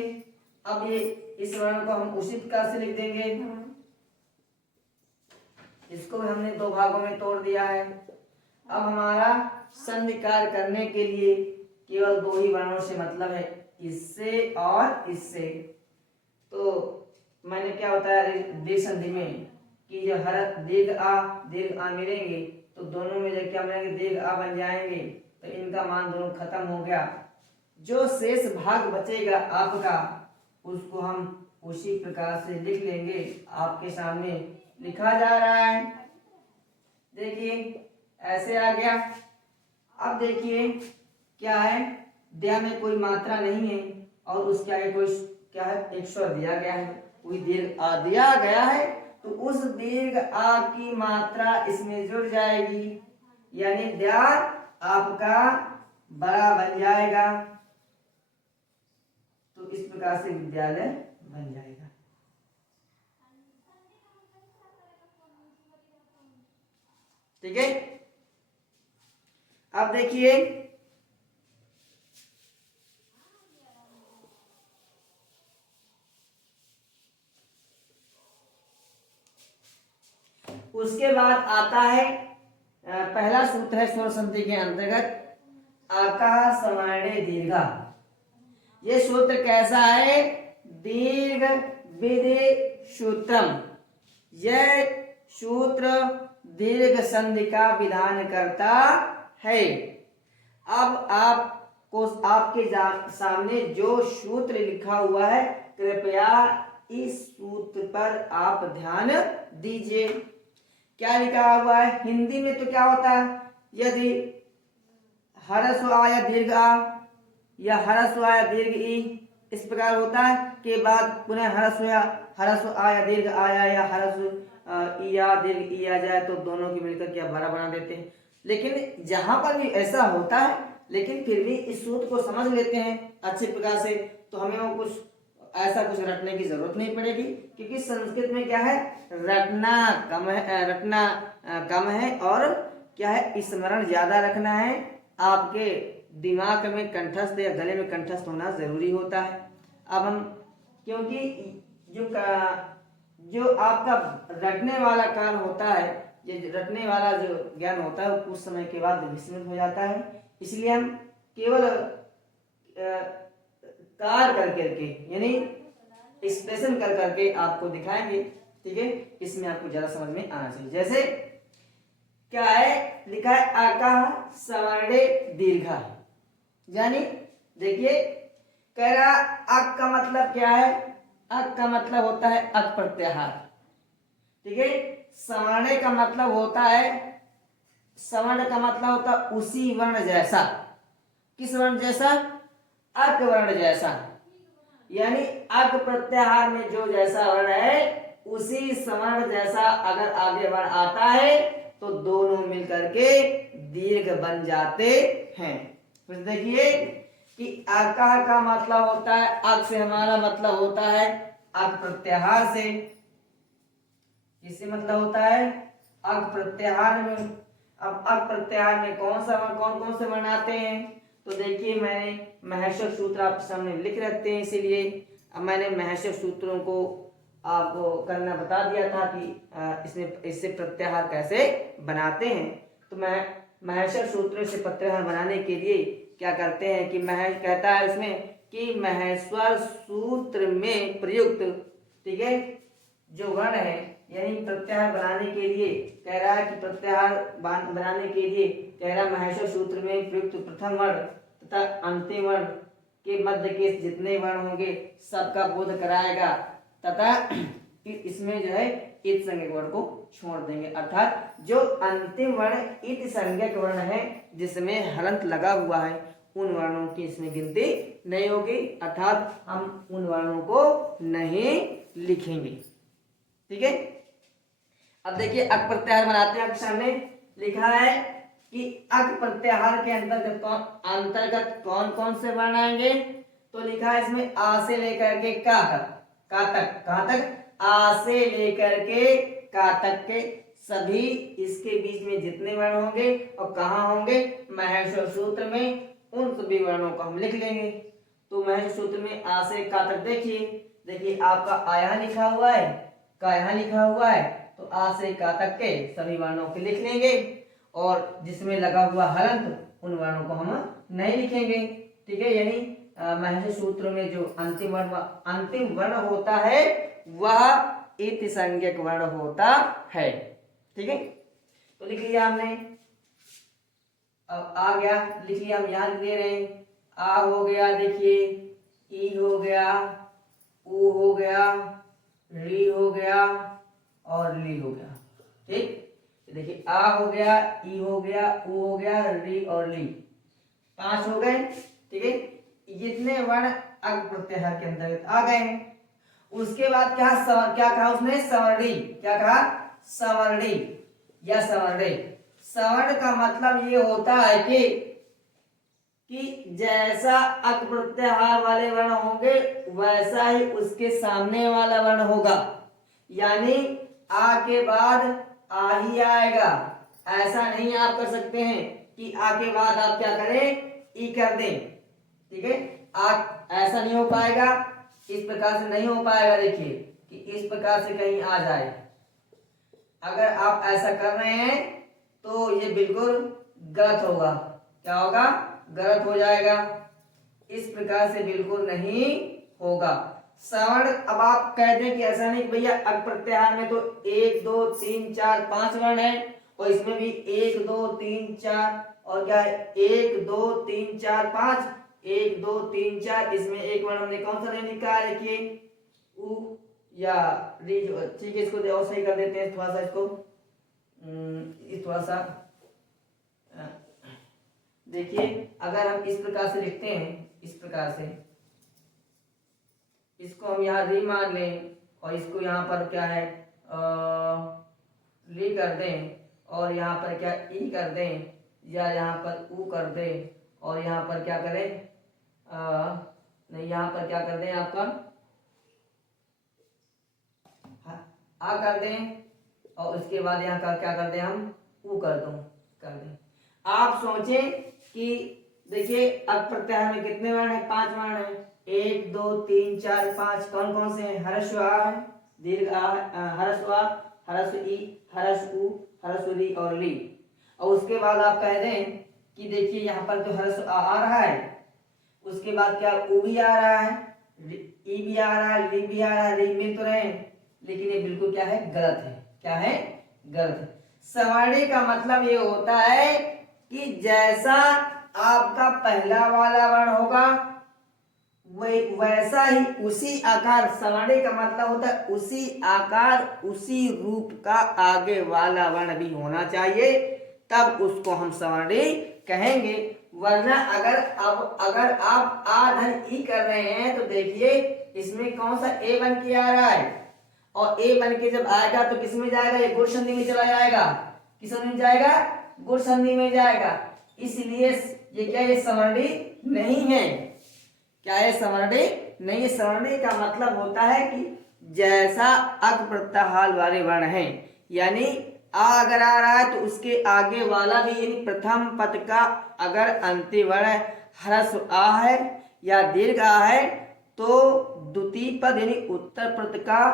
अब ये इस वर्ण को हम उसी प्रकार से लिख देंगे। इसको हमने दो भागों में तोड़ दिया है। अब हमारा संधिकार करने के लिए केवल दो ही वर्णों से मतलब है, इससे और इससे। तो मैंने क्या बताया दीर्घ संधि में कि जो हर दीर्घ आ मिलेंगे तो दोनों में जब क्या मिलेंगे, दीर्घ आ बन जाएंगे, तो इनका मान दोनों खत्म हो गया। जो शेष भाग बचेगा आपका उसको हम उसी प्रकार से लिख लेंगे। आपके सामने लिखा जा रहा है, देखिए ऐसे आ गया। अब देखिए क्या है, द्या में कोई मात्रा नहीं है और उसके आगे कोई क्या है, एक स्वर दिया गया है, कोई दीर्घ आ दिया गया है, तो उस दीर्घ आ की मात्रा इसमें जुड़ जाएगी, यानी द्या आपका बड़ा बन जाएगा। तो इस प्रकार से विद्यालय बन जाएगा। ठीक है, अब देखिए उसके बाद आता है पहला सूत्र है स्वर संधि के अंतर्गत आकार समाने दीर्घा। ये सूत्र कैसा है, दीर्घ विधि सूत्रम। यह सूत्र दीर्घ संधि का विधान करता है। अब आपके सामने जो सूत्र लिखा हुआ है, कृपया इस सूत्र पर आप ध्यान दीजिए। क्या लिखा हुआ है, हिंदी में तो क्या होता है, यदि ह्रस्व आ या दीर्घ आ या ह्रस्व आ या दीर्घ ई इस प्रकार होता है, के बाद पुनः ह्रस्व आ या दीर्घ आया या ह्रस्व ई या दीर्घ ई आ जाए तो दोनों की मिलकर क्या बड़ा बना देते हैं। लेकिन जहां पर भी ऐसा होता है, लेकिन फिर भी इस सूत्र को समझ लेते हैं अच्छे प्रकार से, तो हमें वो कुछ रटने की जरूरत नहीं पड़ेगी, क्योंकि संस्कृत में क्या है, रटना कम है और क्या है, स्मरण ज्यादा रखना है। आपके दिमाग में कंठस्थ या गले में कंठस्थ होना जरूरी होता है। अब हम, क्योंकि जो आपका रटने वाला कार्य होता है, ये रटने वाला जो ज्ञान होता है वो कुछ समय के बाद विस्मृत हो जाता है, इसलिए हम केवल कार कर करके यानी एक्सप्रेशन कर करके आपको दिखाएंगे। ठीक है, इसमें आपको ज्यादा समझ में आना चाहिए। जैसे क्या है, लिखा है आकाह सवर्णे दीर्घा, यानी देखिए कह रहा अक का मतलब क्या है, अक का मतलब होता है अक प्रत्याहार, ठीक है। सवर्ण का मतलब होता है, सवर्ण का मतलब होता है उसी वर्ण जैसा। किस वर्ण जैसा? अक वर्ण जैसा। यानी अक प्रत्याहार में जो जैसा वर्ण है उसी सवर्ण जैसा अगर आगे वर्ण आता है तो दोनों मिलकर के दीर्घ बन जाते हैं। कुछ देखिए कि आकार का मतलब होता है, अक से हमारा मतलब होता है अक प्रत्याहार से। किससे मतलब होता है? अक प्रत्याहार में। अब अक प्रत्याहार में कौन कौन से वर्ण आते हैं? तो देखिए मैंने महर्षक सूत्र आपके सामने लिख रखते हैं, इसीलिए अब मैंने महर्षक सूत्रों को आपको करना बता दिया था कि इसमें इससे प्रत्याहार कैसे बनाते हैं। तो मैं महर्षक सूत्रों से प्रत्याहार बनाने के लिए क्या करते हैं कि महर्ष कहता है उसमें कि महेश्वर सूत्र में प्रयुक्त, ठीक है, जो वर्ण है, यानी प्रत्याहार बनाने के लिए कह रहा है कि प्रत्याहार बनाने के लिए कह रहा है महेश्वर सूत्र में प्रयुक्त प्रथम वर्ण तथा अंतिम वर्ण के मध्य के जितने वर्ण होंगे सबका बोध कराएगा तथा फिर इसमें जो है इत संज्ञक वर्ण को छोड़ देंगे। अर्थात जो अंतिम वर्ण इत संज्ञक वर्ण है जिसमें हलंत लगा हुआ है उन वर्णों की इसमें गिनती नहीं होगी, अर्थात हम उन वर्णों को नहीं लिखेंगे, ठीक है। अब देखिए अक प्रत्याहार बनाते हैं। आपके सामने लिखा है कि अक प्रत्याहार के अंतर्गत कौन कौन से वर्ण आएंगे? तो लिखा है इसमें आ से लेकर के का तक, कहाँ तक? आ से लेकर के का तक के सभी इसके बीच में जितने वर्ण होंगे और कहाँ होंगे? महेश्वर सूत्र में, उन सभी वर्णों को हम लिख लेंगे। तो महेश्वर सूत्र में आ से का तक देखिए आपका आ यहाँ लिखा हुआ है, का यहाँ लिखा हुआ है, तो आ से का तक के सभी वर्णों के लिख लेंगे और जिसमें लगा हुआ हलंत उन वर्णों को हम नहीं लिखेंगे, ठीक है। यानी महर्षि सूत्र में जो अंतिम वर्ण होता है वह इति संज्ञक वर्ण होता है, ठीक है। तो लिख लिया हमने। अब आ गया, लिख लिया, हम याद दे रहे हैं। आ हो गया, देखिए ई हो गया, ऊ हो गया, री हो गया और ली हो गया, ठीक। देखिए आ हो गया, ई हो गया, ऊ हो गया, री और ली, 5 हो गए, ठीक है। जितने वर्ण अक प्रत्याहार के अंतर्गत आ गए हैं। उसके बाद क्या कहा उसने? सवर्णी। क्या कहा? सवर्णी या सवर्णे। सवर्ण का मतलब ये होता है कि जैसा अक प्रत्याहार वाले वर्ण होंगे वैसा ही उसके सामने वाला वर्ण होगा, यानी आ के बाद आ ही आएगा। ऐसा नहीं आप कर सकते हैं कि आ के बाद आप क्या करें? ई कर दें, ठीक है। आ ऐसा नहीं हो पाएगा, इस प्रकार से नहीं हो पाएगा। देखिए कि इस प्रकार से कहीं आ जाए, अगर आप ऐसा कर रहे हैं तो ये बिल्कुल गलत होगा। क्या होगा? गलत हो जाएगा। इस प्रकार से बिल्कुल नहीं होगा। सवर्ण, अब आप कह दें कि ऐसा नहीं कि भैया अक प्रत्याहार में तो 1 2 3 4 5 वर्ण है और इसमें भी 1 2 3 4 और क्या है 1 2 3 4 5, 1 2 3 4, इसमें एक वर्ण हमने कौन सा नहीं लिखा है? देखिए उ या री, ठीक है। इसको और सही कर देते हैं थोड़ा सा, इसको थोड़ा सा देखिए, अगर हम इस प्रकार से लिखते हैं, इस प्रकार से इसको हम यहाँ री मान लें और इसको यहाँ पर क्या है री कर दें और यहाँ पर क्या ई कर दें या यहाँ पर ऊ कर दें और यहाँ पर क्या करें नहीं, यहाँ पर क्या कर दें आपका आ कर दें और उसके बाद यहाँ का क्या कर दें हम ऊ कर दें। आप सोचें कि देखिए अक प्रत्याहार में कितने वर्ण है? 5 वर्ण है। 1 2 3 4 5 कौन कौन से हैं? हर्ष आ है, दीर्घ आ, हर्ष आ, हर्ष ई, हर्ष उ, हर्ष री और ली। और उसके बाद आप कह दें कि देखिए यहाँ पर तो हर्ष आ रहा है, उसके बाद क्या उ भी आ रहा है, ई भी आ रहा है, ली भी आ रहा है, री मिल तो रहे हैं, लेकिन ये बिल्कुल क्या है? गलत है। क्या है? गलत है। सवर्णी का मतलब ये होता है कि जैसा आपका पहला वाला वर्ण होगा वैसा ही उसी आकार, सवर्णी का मतलब होता है उसी आकार उसी रूप का आगे वाला वर्ण भी होना चाहिए, तब उसको हम सवर्णी कहेंगे। वरना अगर आप आ धन ई कर रहे हैं तो देखिए इसमें कौन सा ए बन के आ रहा है, और ए बन के जब आएगा तो किस में जाएगा, ये गुण संधि में चला जाएगा। किस संधि में जाएगा, गुण संधि में जाएगा। इसलिए ये क्या, ये सवर्णी नहीं है। क्या है, सवर्णी नहीं है। सवर्णी का मतलब होता है कि जैसा अक प्रत्याहार वाले वर्ण हैं, यानी आ अगर आ रहा है तो उसके आगे वाला भी, यानी प्रथम पद का अगर अंतिम वर्ण ह्रस्व आ है या दीर्घ आ है तो द्वितीय पद यानी उत्तर पद का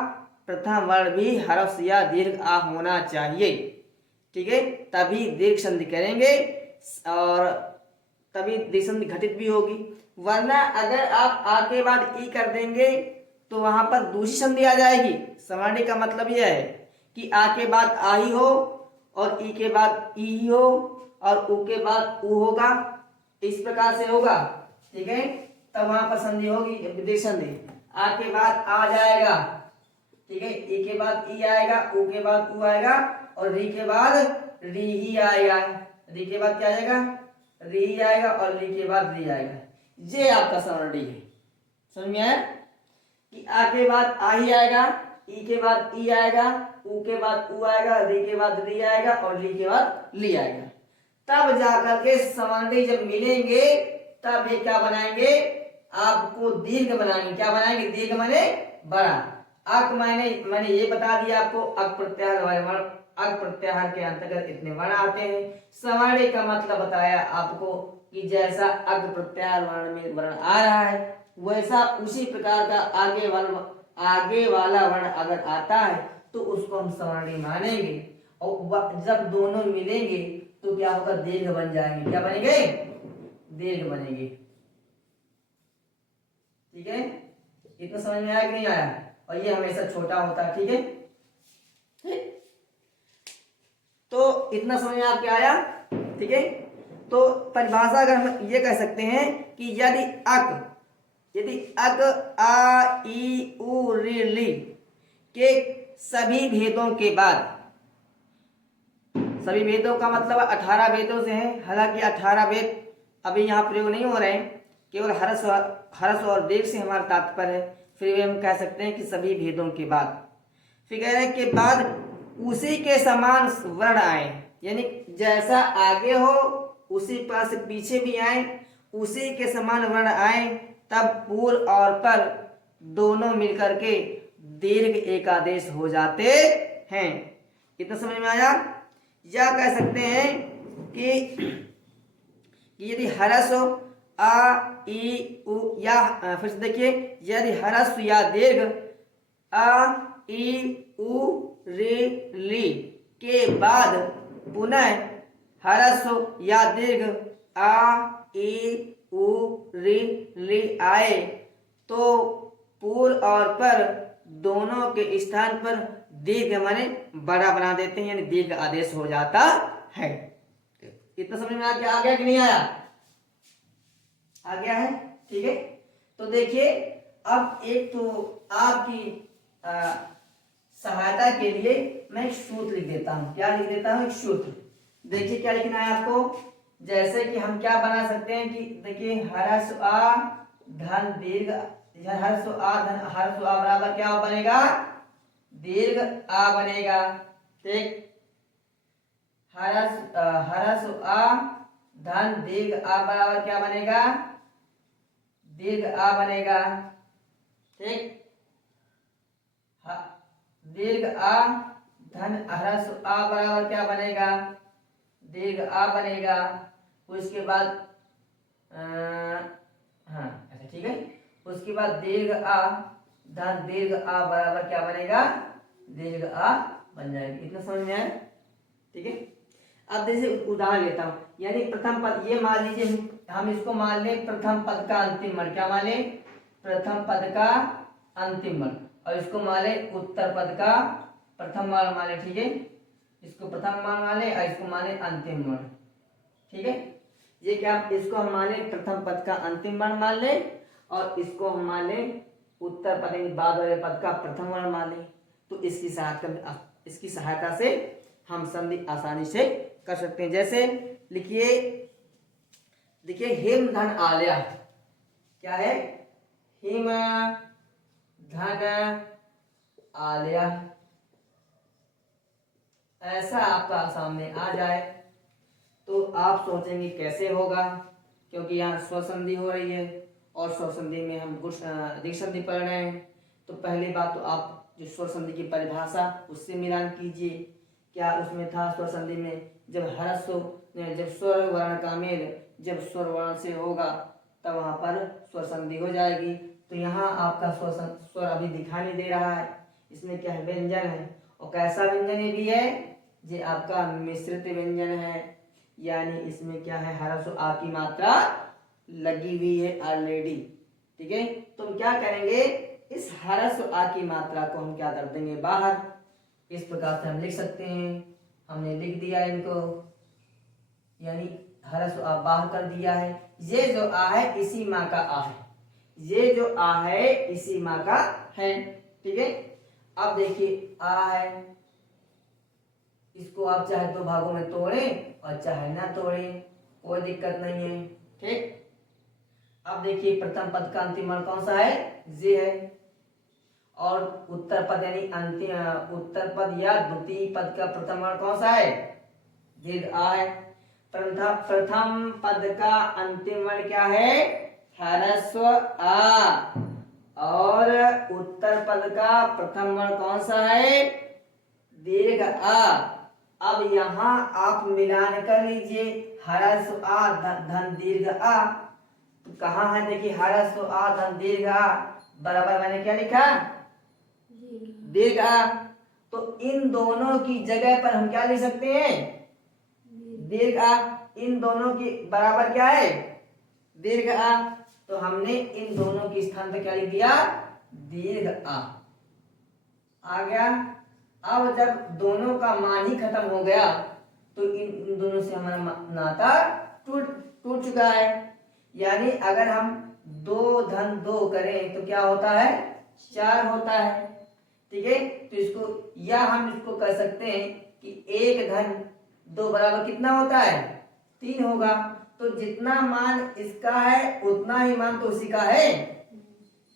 प्रथम वर्ण भी ह्रस्व या दीर्घ आ होना चाहिए। ठीक है, तभी दीर्घ संधि करेंगे और तभी दीर्घ संधि घटित भी होगी। वरना अगर आप आ के बाद ई कर देंगे तो वहां पर दूसरी संधि आ जाएगी। सवर्णी का मतलब यह है कि आ के बाद आ ही हो और ई के बाद ई ही हो और उ के बाद उ होगा, इस प्रकार से होगा। ठीक है, तब वहां पर संधि होगी, दीर्घ संधि। आ के बाद आ जाएगा, ठीक है, ई के बाद ई आएगा, उ के बाद उ आएगा और री के बाद री ही आएगा। री के बाद क्या आएगा, री ही आएगा और री के बाद री आएगा। ये आपका सवर्णी है। समझ में आया कि आ के बाद आ ही आएगा, ई के बाद ई आएगा, उ के बाद उ आएगा, री के बाद री आएगा और ली के बाद ली आएगा। तब जाकर के सवर्णी जब मिलेंगे तब ये क्या बनाएंगे, आपको दीर्घ बनाएंगे। क्या बनाएंगे, दीर्घ माने बड़ा। अक मैंने ये बता दिया आपको, अक प्रत्याहार वाले वर्ण, अक प्रत्याहार के अंतर्गत इतने वर्ण आते हैं। सवर्णी का मतलब बताया आपको कि जैसा अक प्रत्याहार वर्ण में वर्ण आ रहा है वैसा उसी प्रकार का आगे वाला वर्ण अगर आता है तो उसको हम सवर्णी मानेंगे। और जब दोनों मिलेंगे तो क्या होगा, दीर्घ बन जाएंगे। क्या बनेंगे, दीर्घ बनेंगे। ठीक है, इतना समझ में आया कि नहीं आया। और ये हमेशा छोटा होता है। ठीक है, तो इतना समझ में आपके आया। ठीक है, तो परिभाषा अगर हम ये कह सकते हैं कि यदि अक आ ई उ री ली के सभी भेदों के बाद, सभी भेदों का मतलब 18 भेदों से है। हालांकि 18 भेद अभी यहाँ प्रयोग नहीं हो रहे हैं, केवल ह्रस्व और दीर्घ से हमारा तात्पर्य है। फिर भी हम कह सकते हैं कि सभी भेदों के बाद, फिर कह रहे हैं के बाद उसी के समान वर्ण आए, यानी जैसा आगे हो उसी पास से पीछे भी आए, उसी के समान वर्ण आए, तब पूर्व और पर दोनों मिलकर के दीर्घ एकादेश हो जाते हैं। इतना समझ में आया। या कह सकते हैं कि यदि ह्रस्व आ ई उ या फिर से देखिए, यदि ह्रस्व या दीर्घ आ ई उ रे ली के बाद पुनः ह्रस्व या दीर्घ आ ई उ रे ली आए तो पूर्व और पर दोनों के स्थान पर दीर्घ माने बड़ा बना देते हैं, यानी दीर्घ आदेश हो जाता है। इतना समझ में आ गया कि नहीं आया, आ गया है। ठीक है, तो देखिए अब एक तो आपकी सहायता के लिए मैं एक सूत्र लिख देता हूं। क्या लिख देता हूं, एक सूत्र। देखिए क्या लिखना है आपको। जैसे कि हम क्या बना सकते हैं कि देखिए ह्रस्व आ धन दीर्घ, ह्रस्व आ बराबर क्या बनेगा, दीर्घ आ बनेगा। ठीक, ह्रस्व आ धन दीर्घ आ बराबर क्या बनेगा, दीर्घ आ बनेगा। ठीक, दीर्घ आ धन ह्रस्व आ बराबर क्या बनेगा, दीर्घ आ बनेगा। उसके बाद हाँ अच्छा ठीक है, उसके बाद दीर्घ आ धन दीर्घ आ बराबर क्या बनेगा, दीर्घ आ बन जाएगी। इतना समझ में आया। ठीक है, अब जैसे उदाहरण लेता हूं, यानी प्रथम पद, ये मान लीजिए हम इसको मान लें प्रथम पद का अंतिम वर्ण। क्या मान लें, प्रथम पद का अंतिम वर्ण, और इसको मान लें उत्तर पद का प्रथम वर्ण मान लें। ठीक है, इसको प्रथम वर्ण मान लें और इसको मान लें अंतिम वर्ण। ठीक है, ये क्या, इसको हम मान लें प्रथम पद का अंतिम वर्ण मान लें और इसको हम मान लें उत्तर पद यानी बाद वाले पद का प्रथम वर्ण मान लें, तो इसकी सहायता से हम संधि आसानी से कर सकते हैं। जैसे लिखिए, देखिए हिम धन आलिया, क्या है? हिम धन आलिया, ऐसा आपका सामने आ जाए तो आप सोचेंगे कैसे होगा, क्योंकि यहाँ स्वर संधि हो रही है और स्वर संधि में हम दीर्घ संधि पढ़ रहे हैं। तो पहली बात तो आप जो स्वर संधि की परिभाषा उससे मिलान कीजिए। क्या उसमें था स्वर संधि में? जब जब स्वर वर्ण का मेल जब स्वर वर्ण से होगा तब वहां पर स्वर संधि हो जाएगी। तो यहाँ आपका स्वर अभी दिखाई नहीं दे रहा है, इसमें क्या है? व्यंजन है। और कैसा व्यंजन ये भी है? ये आपका मिश्रित व्यंजन है, यानी इसमें क्या है? ह्रस्व आ की मात्रा लगी हुई है ऑलरेडी। ठीक है, तो हम क्या करेंगे? इस ह्रस्व आ की मात्रा को हम क्या कर देंगे? बाहर। इस प्रकार से हम लिख सकते हैं, हमने लिख दिया इनको, यानी ह्रस्व आ बाहर कर दिया है। ये जो आ है इसी माँ का आ है, ये जो आ है इसी माँ का है। ठीक है, अब देखिए आ है, इसको आप चाहे दो भागों में तोड़ें और चाहे ना तोड़ें, कोई दिक्कत नहीं है। ठीक, अब देखिए प्रथम पद का अंतिम वर्ण कौन सा है? जे है। और उत्तर पद यानी अंतिम उत्तर पद या द्वितीय पद का प्रथम वर्ण कौन सा है? दीर्घ आ है। प्रथम पद का अंतिम वर्ण क्या है? ह्रस्व आ। और उत्तर पद का प्रथम वर्ण कौन सा है? दीर्घ आ। अब यहाँ आप मिलान कर लीजिए, ह्रस्व आ धन दीर्घ आ। तो कहाँ है? देखिए ह्रस्व आ धन दीर्घ आ बराबर मैंने क्या लिखा? दीर्घ आ। तो इन दोनों की जगह पर हम क्या लिख सकते हैं? दीर्घ आ। इन दोनों की बराबर क्या है? दीर्घ आ। तो हमने इन दोनों के स्थान पर क्या लिख दिया? दीर्घ आ गया। अब जब दोनों का मान ही खत्म हो गया तो इन दोनों से हमारा नाता टूट चुका है। यानी अगर हम 2 धन 2 करें तो क्या होता है? 4 होता है। ठीक है, तो इसको या हम इसको कह सकते हैं कि 1 धन 2 बराबर कितना होता है? 3 होगा। तो जितना मान इसका है उतना ही मान तो उसी का है।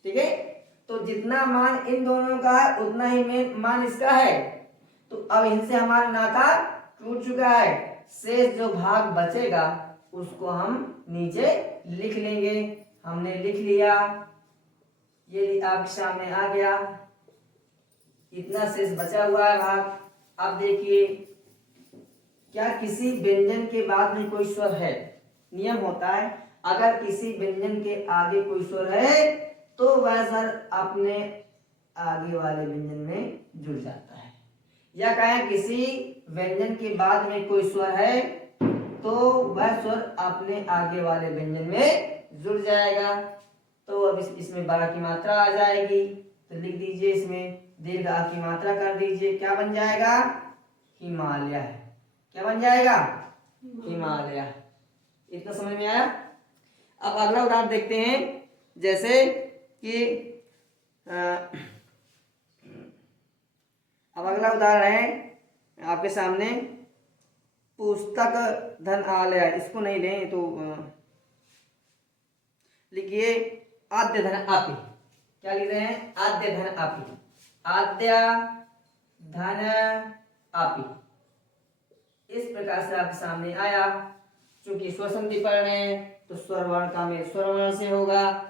ठीक है, तो जितना मान इन दोनों का है उतना ही मान इसका है। तो अब इनसे हमारा नाता टूट चुका है। शेष जो भाग बचेगा उसको हम नीचे लिख लेंगे। हमने लिख लिया, ये आपके सामने आ गया, इतना शेष बचा हुआ है भाग। अब देखिए, क्या किसी व्यंजन के बाद में कोई स्वर है? नियम होता है अगर किसी व्यंजन के आगे कोई स्वर है तो वह स्वर अपने आगे वाले व्यंजन में जुड़ जाता है। या कहें किसी व्यंजन के बाद में कोई स्वर है तो वह स्वर अपने आगे वाले व्यंजन में जुड़ जाएगा। तो अब इसमें 12 की मात्रा आ जाएगी, तो लिख दीजिए इसमें दीर्घ आ की मात्रा कर दीजिए, क्या बन जाएगा? हिमालय है। क्या बन जाएगा? हिमालय। इतना समझ में आया? अब अगला उदाहरण देखते हैं। जैसे कि अब अगला उदाहरण है आपके सामने, पुस्तक धन आलय। इसको नहीं लें तो लिखिए आद्य धन आपी। क्या लिख रहे हैं? आद्य धन आपी। आद्य धन आपी इस प्रकार से आपके सामने आया। चूंकि स्वर संधि पढ़ रहे हैं तो स्वर वर्ण का मेल स्वर वर्ण से होगा।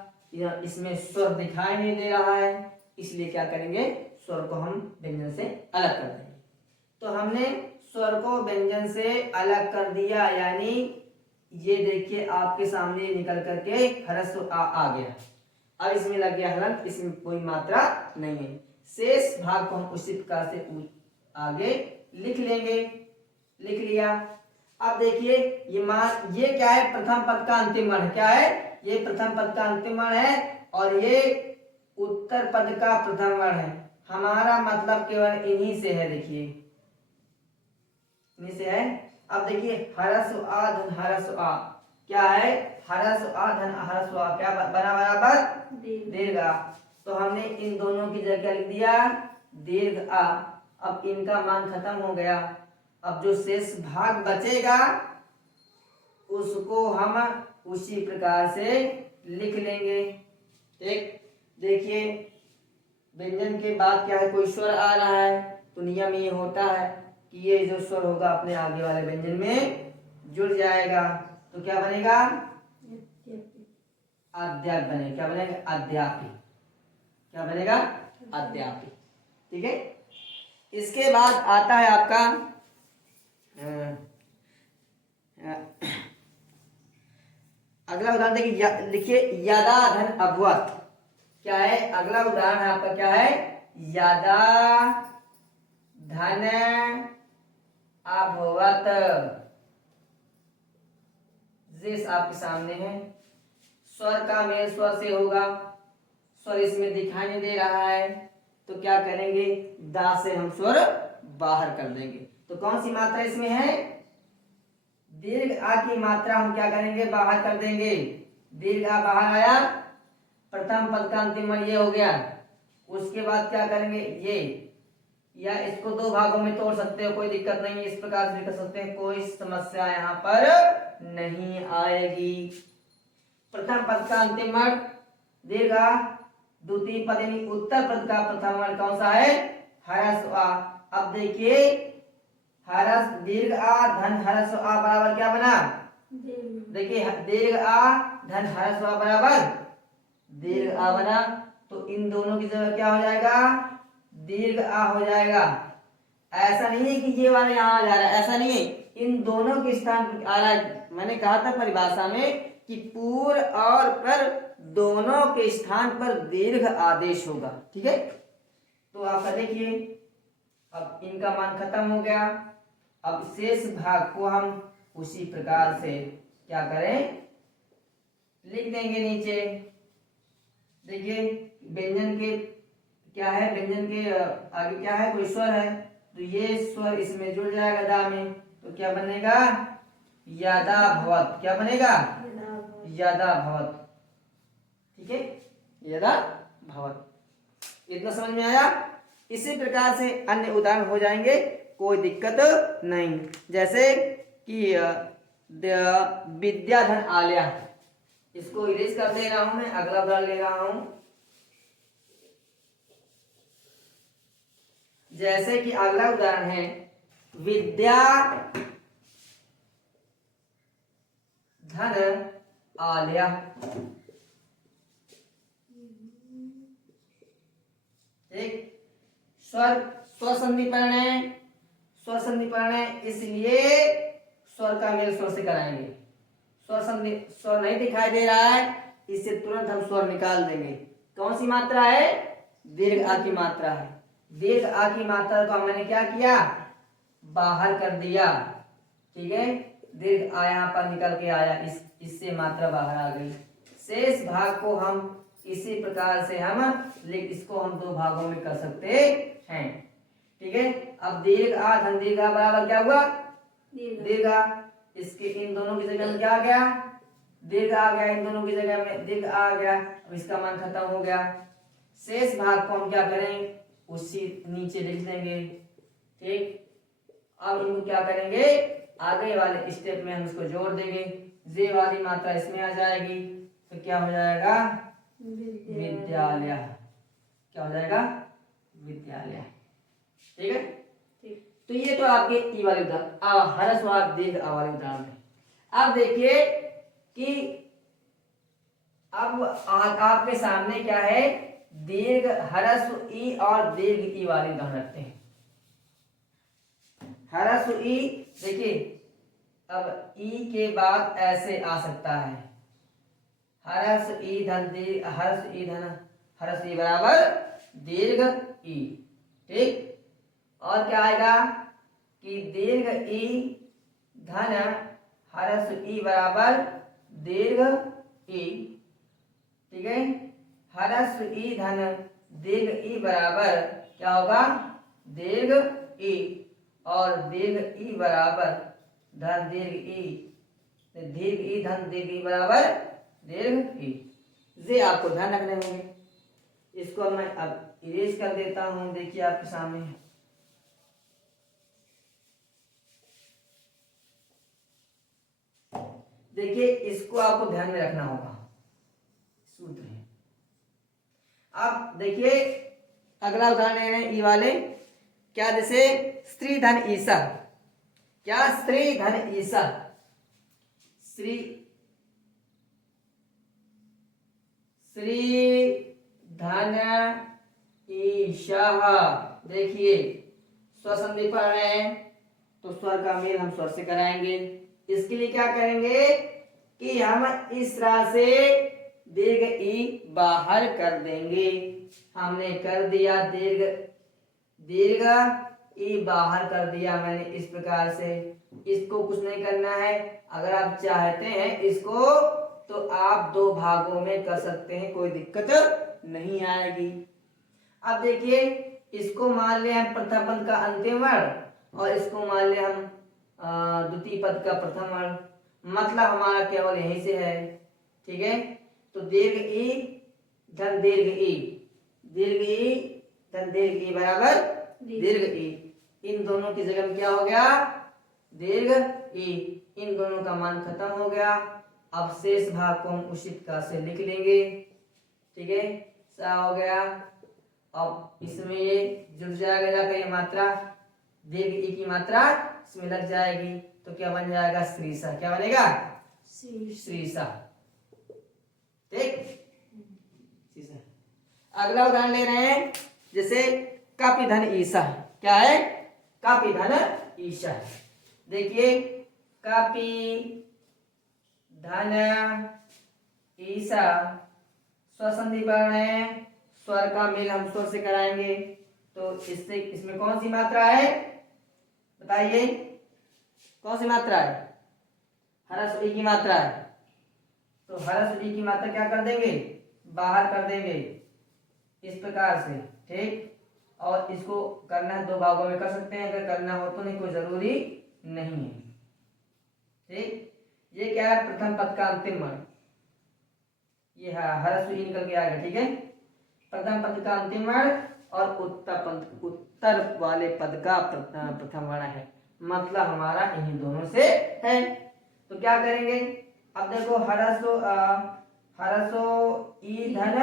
इसमें स्वर दिखाई नहीं दे रहा है, इसलिए क्या करेंगे? स्वर को हम व्यंजन से अलग कर देंगे। तो हमने स्वर को व्यंजन से अलग कर दिया, यानी ये देखिए आपके सामने निकल करके ह्रस्व आ गया। अब इसमें लग गया हलंत, इसमें कोई मात्रा नहीं है। शेष भाग को हम उसी प्रकार से आगे लिख लेंगे। लिख लिया। अब देखिए ये क्या है? प्रथम पद का अंतिम वर्ण क्या है? ये प्रथम पद का अंतिम वर्ण है और ये उत्तर पद का प्रथम वर्ण है। हमारा मतलब केवल इन्हीं से है। देखिए इन्हीं से है। अब देखिए ह्रस्व आ धन ह्रस्व आ क्या है? हरस आ धन हरस आ क्या बना बराबर दीर्घ आ। तो हमने इन दोनों की जगह क्या लिख दिया दीर्घ आ। अब इनका मान खत्म हो गया। अब जो शेष भाग बचेगा उसको हम उसी प्रकार से लिख लेंगे। ठीक, देखिए व्यंजन के बाद क्या है कोई स्वर आ रहा है तो नियम ये होता है कि ये जो स्वर होगा अपने आगे वाले व्यंजन में जुड़ जाएगा। तो क्या बनेगा अद्याप बनेगा। क्या बनेगा अद्यापी। क्या बनेगा अद्यापी। ठीक है, इसके बाद आता है आपका अगला उदाहरण देखिए लिखिए यदा धन अभवत। क्या है अगला उदाहरण है आपका क्या है यदा धन अभवत। जिस आपके सामने है स्वर का मेल स्वर से होगा। स्वर इसमें दिखाई नहीं दे रहा है तो क्या करेंगे दा से हम स्वर बाहर कर देंगे। तो कौन सी मात्रा इसमें है दीर्घ आ की मात्रा हम क्या करेंगे बाहर कर देंगे। दीर्घ आ बाहर आया प्रथम पद का अंतिम वर्ग ये हो गया। उसके बाद क्या करेंगे ये या इसको दो भागों में तोड़ सकते हो कोई दिक्कत नहीं है। इस प्रकार से कर सकते हैं कोई समस्या यहाँ पर नहीं आएगी। प्रथम पद का अंतिम वर्ग दीर्घ आ। द्वितीय पद यानी उत्तर पद का प्रथम वर्ग कौन सा है हरस्व आ। अब देखिए हरस दीर्घ आ धन हरस्व आ बराबर क्या बना देखिए दीर्घ आ धन हरस्व आ बराबर दीर्घ आ बना। तो इन दोनों की जगह क्या हो जाएगा दीर्घ आ हो जाएगा। ऐसा नहीं है कि ये वाला यहाँ आ जा रहा है, ऐसा नहीं है, इन दोनों के स्थान पर आ रहा है। मैंने कहा था परिभाषा में कि पूर्व और पर दोनों के स्थान पर दीर्घ आदेश होगा। ठीक है, तो आप देखिए अब इनका मान खत्म हो गया। अब शेष भाग को हम उसी प्रकार से क्या करें लिख देंगे नीचे। देखिए व्यंजन के क्या है व्यंजन के आगे क्या है कोई स्वर है तो ये स्वर इसमें जुड़ जाएगा दा में। तो क्या बनेगा यदा भवत। क्या बनेगा यदा भवत। ठीक है यदा भवत। इतना समझ में आया। इसी प्रकार से अन्य उदाहरण हो जाएंगे कोई दिक्कत नहीं। जैसे कि विद्याधन आलिया इसको इरेज कर दे रहा हूं मैं अगला उदाहरण ले रहा हूं। जैसे कि अगला उदाहरण है विद्या धन आलिया। एक स्वर स्वर संधिकरण है। स्वर संधिकरण है इसलिए स्वर का मेल स्वर से कराएंगे। स्वर संधि स्वर नहीं दिखाई दे रहा है इससे तुरंत हम स्वर निकाल देंगे। कौन सी मात्रा है दीर्घ आ की मात्रा है। दीर्घ आ की मात्रा को मैंने क्या किया बाहर कर दिया। ठीक है दीर्घ आ यहाँ पर निकल के आया इससे मात्रा बाहर आ गई। शेष भाग को हम इसी प्रकार से हम इसको हम दो भागों में कर सकते हैं। ठीक है अब दीर्घ आ धन दीर्घ आ बराबर क्या हुआ दीर्घ आ। इसके इन दोनों की जगह में क्या आ गया दीर्घ आ गया। इन दोनों की जगह में दीर्घ आ गया। अब इसका मान खत्म हो गया। शेष भाग को हम क्या करेंगे उसी नीचे लिख देंगे। ठीक अब इनको क्या करेंगे आगे वाले स्टेप में हम इसको जोड़ देंगे। जे वाली मात्रा इसमें आ जाएगी तो क्या हो जाएगा विद्यालय। क्या हो जाएगा विद्यालय। ठीक है तो ये तो आपके ई वाले उदाहरण हरस वाले दीर्घ आ वाले उदाहरण है। अब देखिए कि अब आपके सामने क्या है दीर्घ हरस्व ई और दीर्घ ई वाले उदाहरण रखते हैं। हरस्व ई देखिए अब ई के बाद ऐसे आ सकता है हरस ई धन दीर्घ हरस ई धन हरस ई बराबर दीर्घ ई। ठीक और क्या आएगा कि दीर्घ ई धन हरस ई बराबर दीर्घ ई। ठीक है हरस ई धन दीर्घ ई बराबर क्या होगा दीर्घ ई और दीर्घ ई बराबर धन दीर्घ ई दीर्घ ई धन दीर्घ ई बराबर दीर्घ ई। ये आपको ध्यान रखने होंगे। इसको मैं अब इरेज कर देता हूं, देखिए आपके सामने है। देखिए इसको आपको ध्यान में रखना होगा, सूत्र है। अब देखिए अगला उदाहरण है ई वाले, क्या जैसे स्त्री धन ईसा, क्या स्त्री धन ईसा, श्री धन ईशा। देखिए स्वर संधि पढ़ रहे हैं तो स्वर का मेल हम स्वर से कराएंगे। इसके लिए क्या करेंगे कि हम इस तरह से दीर्घ ई बाहर कर देंगे। हमने कर दिया दीर्घ ई बाहर कर दिया मैंने इस प्रकार से। इसको कुछ नहीं करना है, अगर आप चाहते हैं इसको तो आप दो भागों में कर सकते हैं, कोई दिक्कत नहीं आएगी। अब देखिए इसको मान लिया हम प्रथम पद का अंतिम वर्ण और इसको मान लिया हम द्वितीय पद का प्रथम वर्ण, मतलब हमारा केवल यहीं से है। ठीक है, तो दीर्घ ई धन दीर्घ ई, दीर्घ ई धन दीर्घ ई बराबर दीर्घ ई। इन दोनों की जगह में क्या हो गया, दीर्घ ई। इन दोनों का मान खत्म हो गया। अब शेष भाग को हम उचित का से लिख लेंगे। ठीक है, सा हो गया। अब इसमें ये जुड़ जाएगा, जाकर ये मात्रा दीर्घ ई की मात्रा इसमें लग जाएगी, तो क्या बन जाएगा, श्रीसा। क्या बनेगा, श्रीसा। ठीक, अगला उदाहरण ले रहे हैं, जैसे कापी धन ईसा। क्या है, कापी धन ईसा। देखिए कापी धन ईसा स्वर संधि वर्ण है, स्वर का मेल हम स्वर से कराएंगे। तो इससे इसमें कौन सी मात्रा है, बताइए कौन सी मात्रा है, हरस ई की मात्रा है। तो हरस ई की मात्रा क्या कर देंगे, बाहर कर देंगे इस प्रकार से। ठीक, और इसको करना है दो भागों में कर सकते हैं, अगर करना हो तो नहीं, कोई जरूरी नहीं है। ठीक, ये क्या है, प्रथम पद का अंतिम वर्ण, ये हरस ई निकल के आएगा। ठीक है, प्रथम पद का अंतिम वर्ण और उत्तर वाले पद का प्रथम वर्ण है, मतलब हमारा इन्हीं दोनों से है। तो क्या करेंगे, अब देखो हरसो ई धन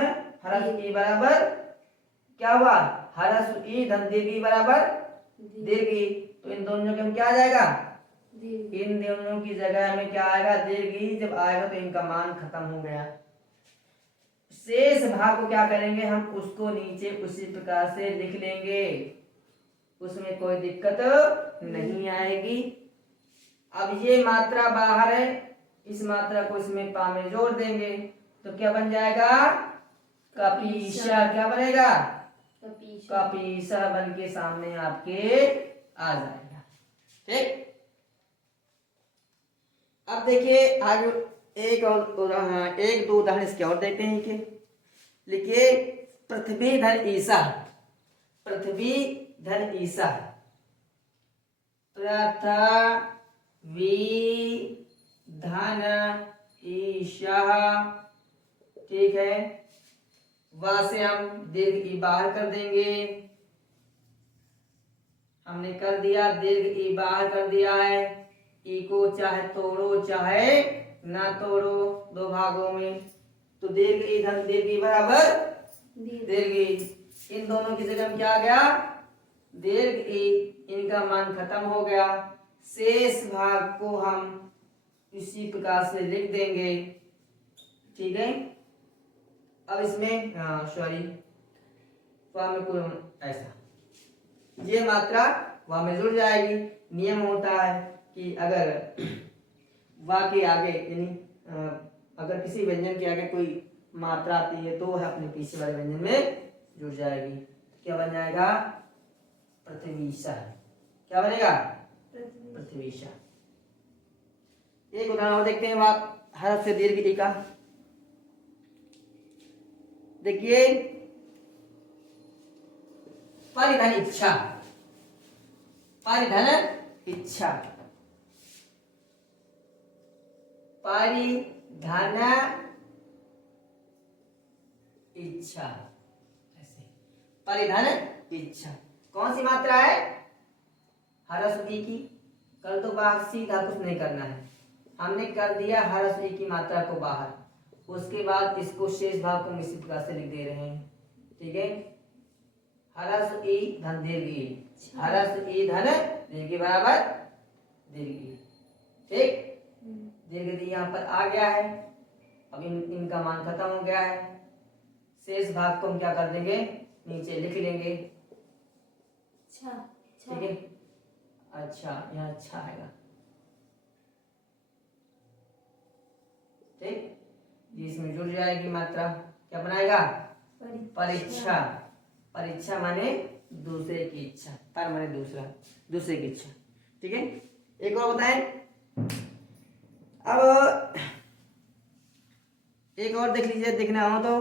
हरस ई बराबर क्या हुआ, हरस ई धन दीर्घ ई बराबर दीर्घ ई। तो इन दोनों के क्या आ जाएगा, इन दोनों की जगह में क्या आएगा, दीर्घ ई। जब आएगा तो इनका मान खत्म हो गया। शेष भाग को क्या करेंगे, हम उसको नीचे उसी प्रकार से लिख लेंगे, उसमें कोई दिक्कत नहीं आएगी। अब ये मात्रा बाहर है, इस मात्रा को इसमें पा में जोड़ देंगे, तो क्या बन जाएगा, कपीशा। क्या बनेगा, कपीशा बन के सामने आपके आ जाएगा। ठीक, अब देखिए आगे एक दो उदाहरण इसके और देखते हैं कि लिखिए पृथ्वी धन ईसा, पृथ्वी धन ईसा, पृथ्वी धन ईशा। ठीक है, वहां से हम दीर्घ ई बाहर कर देंगे। हमने कर दिया, दीर्घ ई बाहर कर दिया है। ई को चाहे तोड़ो चाहे ना तोड़ो दो भागों में, तो दीर्घ ई धन दीर्घ ई बराबर दीर्घ ई। इन दोनों की जगह में क्या आ गया, दीर्घ ई। इनका मान खत्म हो गया। शेष भाग को हम इसी प्रकार से लिख देंगे। ठीक है, अब इसमें सॉरी में कोई ऐसा ये मात्रा वहां में जुड़ जाएगी। नियम होता है कि अगर वा के आगे यानी अगर किसी व्यंजन के आगे कोई मात्रा आती है तो वह अपने पीछे वाले व्यंजन में जुड़ जाएगी। क्या बन जाएगा, पृथ्वीशा। क्या बनेगा, पृथ्वीशा। एक उदाहरण और देखते हैं, आप हरफ से दीर्घ ई का। देखिए परिधन इच्छा, परिधन इच्छा। परिधन इच्छा, ऐसे परिधन इच्छा कौन सी मात्रा है? हरस ई की। कल तो बाहर सीधा कुछ नहीं करना है, हमने कर दिया हरस ई की मात्रा को बाहर, उसके बाद इसको शेष भाग को मिश्रित प्रकार से लिख दे रहे हैं। ठीक है, हरस ई धन दीर्घ ई, हरस ई धन दीर्घ बराबर दीर्घ ई। ठीक, दीर्घ दी यहाँ पर आ गया है। अब इनका मान खत्म हो गया है, शेष भाग को हम क्या कर देंगे, नीचे लिख लेंगे। ठीक है, अच्छा यहाँ अच्छा आएगा। ठीक, इसमें जुड़ जाएगी मात्रा, क्या बनाएगा? परीक्षा। परीक्षा माने दूसरे की इच्छा, पर माने दूसरा, दूसरे की इच्छा। ठीक है, एक और बताएं। अब एक और देख लीजिए, देखना हो तो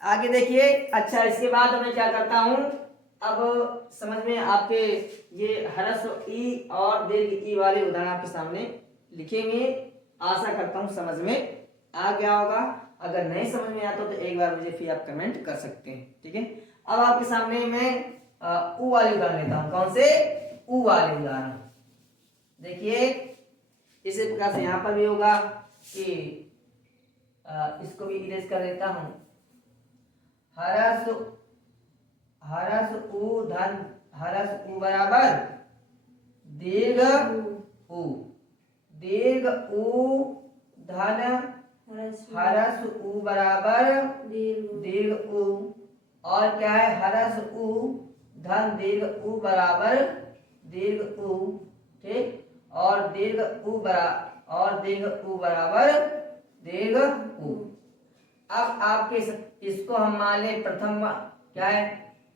आगे देखिए। अच्छा, इसके बाद मैं क्या करता हूं, अब समझ में आपके ये हरस्व ई और दीर्घ ई वाले उदाहरण आपके सामने लिखेंगे। आशा करता हूं समझ में आ गया होगा। अगर नहीं समझ में आता तो एक बार मुझे फिर आप कमेंट कर सकते हैं। ठीक है, अब आपके सामने मैं ऊ वाले उदाहरण लेता हूं। कौन से? ऊ वाले उदाहरण। देखिए, इसी प्रकार से यहां पर भी होगा कि इसको भी इरेज कर देता हूं। हरस ऊ धन हरस ऊ बराबर दीर्घ ऊ, दीर्घ ऊ धन हरस ऊ बराबर दीर्घ ऊ, और क्या है? हरस ऊ धन दीर्घ ऊ बराबर दीर्घ ऊ। ठीक, और दीर्घ ऊ बराबर दीर्घ ऊ। अब आपके इसको हम मान ले प्रथम, क्या है?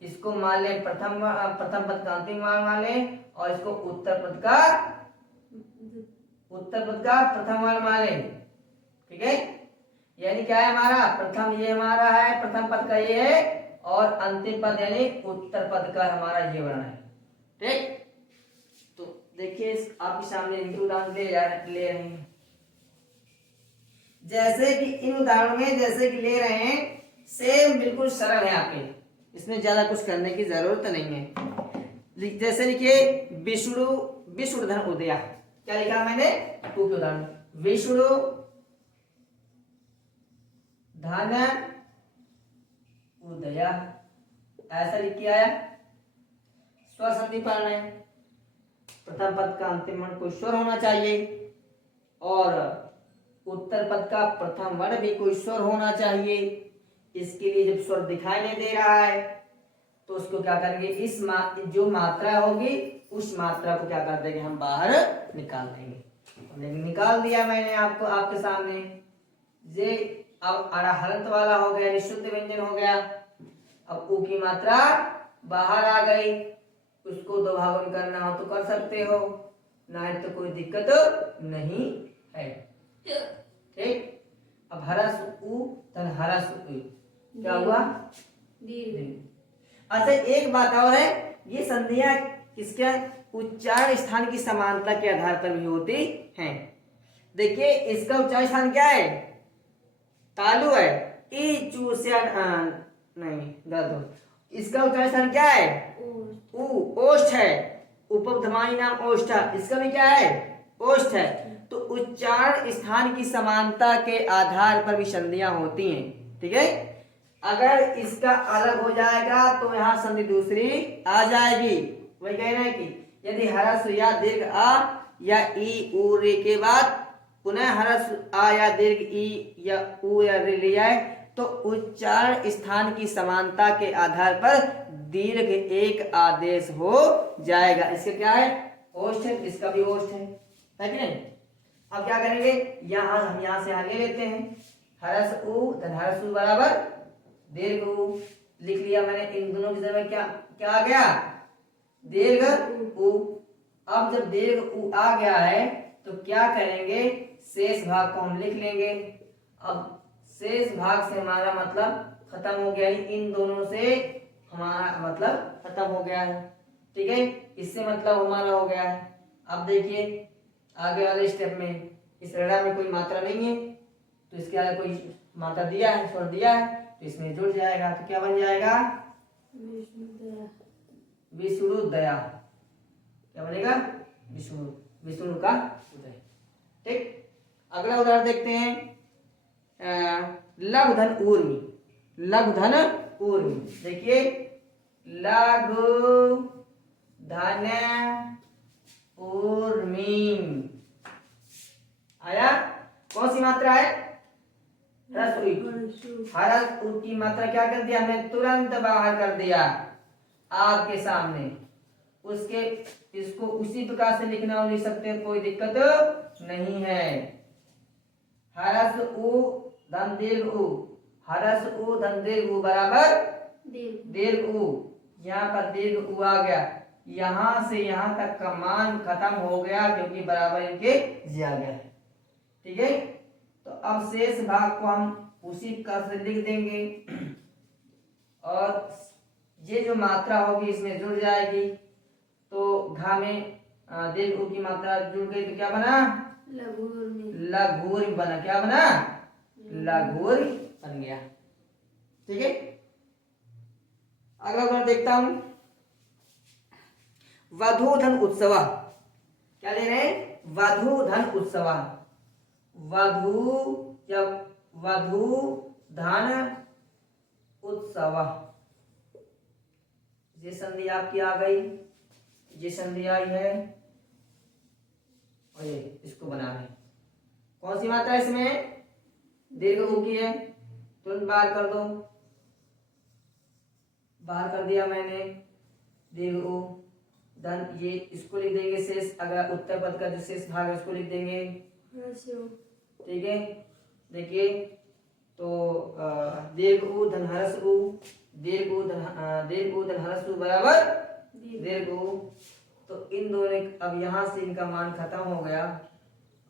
इसको मान ले प्रथम पद का अंतिम मान ले, और इसको उत्तर पद का प्रथम मान मान ले। ठीक है, यानी क्या है हमारा? प्रथम ये हमारा है, प्रथम पद का ये है, और अंतिम पद यानी उत्तर पद का हमारा ये वर्ण है। ठीक, तो देखिए आपके सामने इनके उदाहरण ले रहे हैं। जैसे कि इन उदाहरणों में जैसे कि ले रहे हैं, सेम बिल्कुल सरल है आपके, इसमें ज्यादा कुछ करने की जरूरत नहीं है। जैसे लिखिए विष्णु विष्णुधन उदया, क्या लिखा मैंने? टू के उदाहरण, विष्णु धन उदया, ऐसा लिख के आया। स्वर संधि पालन है, प्रथम पद का अंतिम वर्ण कोई स्वर होना चाहिए, और उत्तर पद का प्रथम वर्ण भी कोई स्वर होना चाहिए। इसके लिए जब स्वर दिखाई नहीं दे रहा है तो उसको क्या करेंगे, इस जो मात्रा होगी उस मात्रा को क्या कर देंगे, हम बाहर निकाल देंगे। निकाल दिया मैंने आपको आपके सामने। ये अब अड़हरंत वाला हो गया, निःशुद्ध व्यंजन हो गया। अब ऊ की मात्रा बाहर आ गई, उसको दो भागों में करना हो तो कर सकते हो, ना तो कोई दिक्कत नहीं है। ठीक, अब हरस ऊ तन हरस ऊ, क्या हुआ? अच्छा, एक बात और है, ये संधियां किसके उच्चारण स्थान की समानता के आधार पर भी होती हैं। देखिए, इसका उच्चारण स्थान क्या है? तालु है। ई चू से नहीं गलत, इसका उच्चारण स्थान क्या है? ऊ, ओष्ठ है। उपधमानी नाम ओष्ठ, इसका भी क्या है? ओष्ठ है। तो उच्चारण स्थान की समानता के आधार पर भी संधियां होती हैं। ठीक है, अगर इसका अलग हो जाएगा तो यहाँ संधि दूसरी आ जाएगी। वही कहना है कि यदि हरस या दीर्घ आ या ई ऊ रे के बाद पुनः हरस आ या दीर्घ ई या ऊ या रे ले जाए तो उच्चारण स्थान की समानता के आधार पर दीर्घ एक आदेश हो जाएगा। इसका क्या है? ओष्ठ है, इसका भी ओष्ठ है कि नहीं? अब क्या करेंगे, हम यहाँ से ले लेते हैं। हरस ऊ धन हरस ऊ बराबर दीर्घ ऊ, लिख लिया मैंने। इन दोनों की जगह क्या क्या आ गया? दीर्घ ऊ। अब जब दीर्घ ऊ आ गया है तो क्या करेंगे, शेष भाग को हम लिख लेंगे। अब शेष भाग से हमारा मतलब खत्म हो गया, इन दोनों से हमारा मतलब खत्म हो गया है। ठीक है, इससे मतलब हमारा हो गया है। अब देखिए आगे वाले स्टेप में इस रड़ा में कोई मात्रा नहीं है तो इसके आगे कोई मात्रा दिया है, स्वर दिया है तो इसमें जुड़ जाएगा। तो क्या बन जाएगा? विष्णुदया। क्या बनेगा? विष्णु, विष्णु का उदय। ठीक, अगला उदाहरण देखते हैं। लघु धन ऊर्मी। लघु धन ऊर्मी, देखिए लघु धन ऊर्मी आया। कौन सी मात्रा है? ह्रस्व उ। ह्रस्व उ की मात्रा क्या कर दिया हमने? तुरंत बाहर कर दिया आपके सामने। उसके इसको उसी प्रकार से लिखना लिख सकते हैं, कोई दिक्कत नहीं है। ह्रस्व उ धन दीर्घ उ, ह्रस्व उ धन दीर्घ उ बराबर दीर्घ उ। यहाँ पर दीर्घ उ आ गया, यहाँ से यहाँ तक का मान खत्म हो गया क्योंकि बराबर इनके दिया गया है। ठीक है, तो अब शेष भाग को हम उसी प्रकार से लिख देंगे और ये जो मात्रा होगी इसमें जुड़ जाएगी। तो घा में दीर्घ उ की मात्रा जुड़ गई तो क्या बना? लघुर बना। क्या बना? लघुर बन गया। ठीक है, अगला उदाहरण देखता हूं। वधूधन उत्सव। क्या ले रहे हैं? वधूधन उत्सव। वधू जब वधू धन उत्सव, ये संधि आपकी आ गई, ये संधि आई है और ये इसको बना रहे हैं। कौन सी मात्रा इसमें? दीर्घ उ की है, तुरंत बाहर कर दो। बाहर कर दिया मैंने दीर्घ उ धन, ये इसको लिख देंगे शेष। अगर उत्तर पद का जो शेष भाग है उसको लिख देंगे। ठीक है, देखिए तो दीर्घ उ धन हरस उ, दीर्घ उ धन हरस उ बराबर दीर्घ उ। तो इन दोनों अब यहाँ से इनका मान खत्म हो गया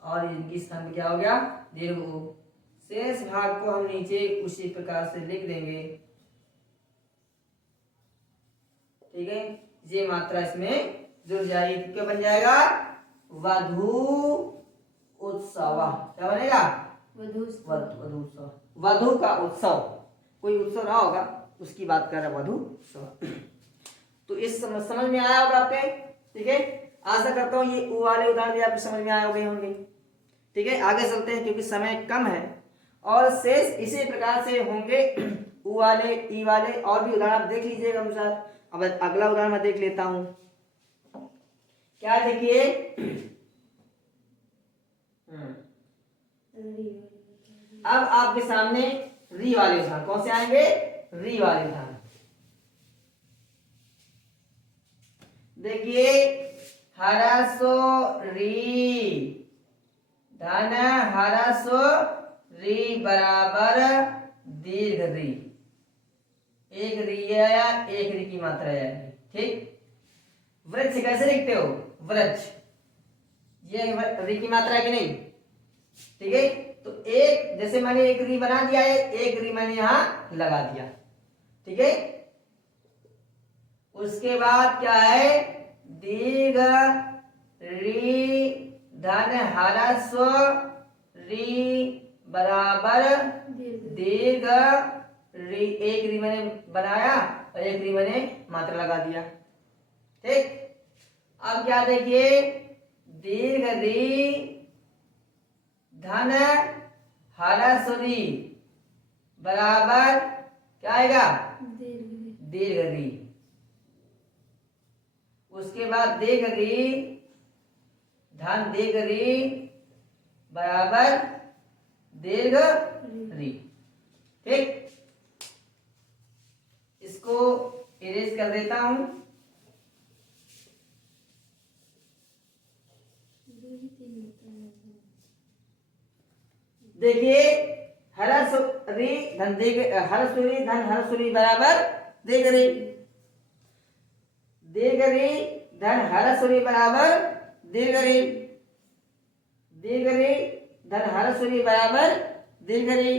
और इनकी स्थान क्या हो गया? दीर्घ उ। शेष भाग को हम नीचे उसी प्रकार से लिख देंगे। ठीक है, ये मात्रा इसमें जुड़ जाएगी। क्या बन जाएगा? वधू उत्सव। क्या बनेगा? वधू उत्सव। वधु का उत्सव, कोई उत्सव ना होगा उसकी बात कर रहा है, वधु उत्सव। तो इस समझ में आया होगा आपके? ठीक है, आशा करता हूँ ये उ वाले उदाहरण भी आपको समझ में आए होंगे। ठीक है, आगे चलते हैं क्योंकि समय कम है और शेष इसी प्रकार से होंगे। उ वाले, ई वाले और भी उदाहरण आप देख लीजिएगा अनुसार। अब अगला उदाहरण मैं देख लेता हूं। क्या देखिए, अब आपके सामने री वाले उदाहरण। कौन से आएंगे? री वाले उदाहरण। देखिए हरसो री धन हरसो री बराबर दीर्घ री। एक री आया, एक री की मात्रा आएगी। ठीक, वृक्ष कैसे लिखते हो? वृक्ष, ये री की मात्रा है कि नहीं? ठीक है, तो एक जैसे मैंने एक री बना दिया है, एक री मैंने यहां लगा दिया। ठीक है, उसके बाद क्या है? दीर्घ री धन हरस्व री बराबर दीर्घ री। एक री मैंने बनाया और एक री मैंने मात्रा लगा दिया। ठीक, अब क्या देखिए, दीर्घ री धन हरस्व री बराबर क्या आएगा? दीर्घ री। उसके बाद दीर्घ री धन दीर्घ री बराबर दीर्घ री। ठीक, इसको इरेज कर देता हूं। देखिए हरस्वरी धन दीर्घ हरस्वरी धन हरस्वरी बराबर दीर्घ री। दीर्घ री धन हरस्वरी बराबर दीर्घ री। दीर्घ री धन हरस्वरी बराबर दीर्घ री।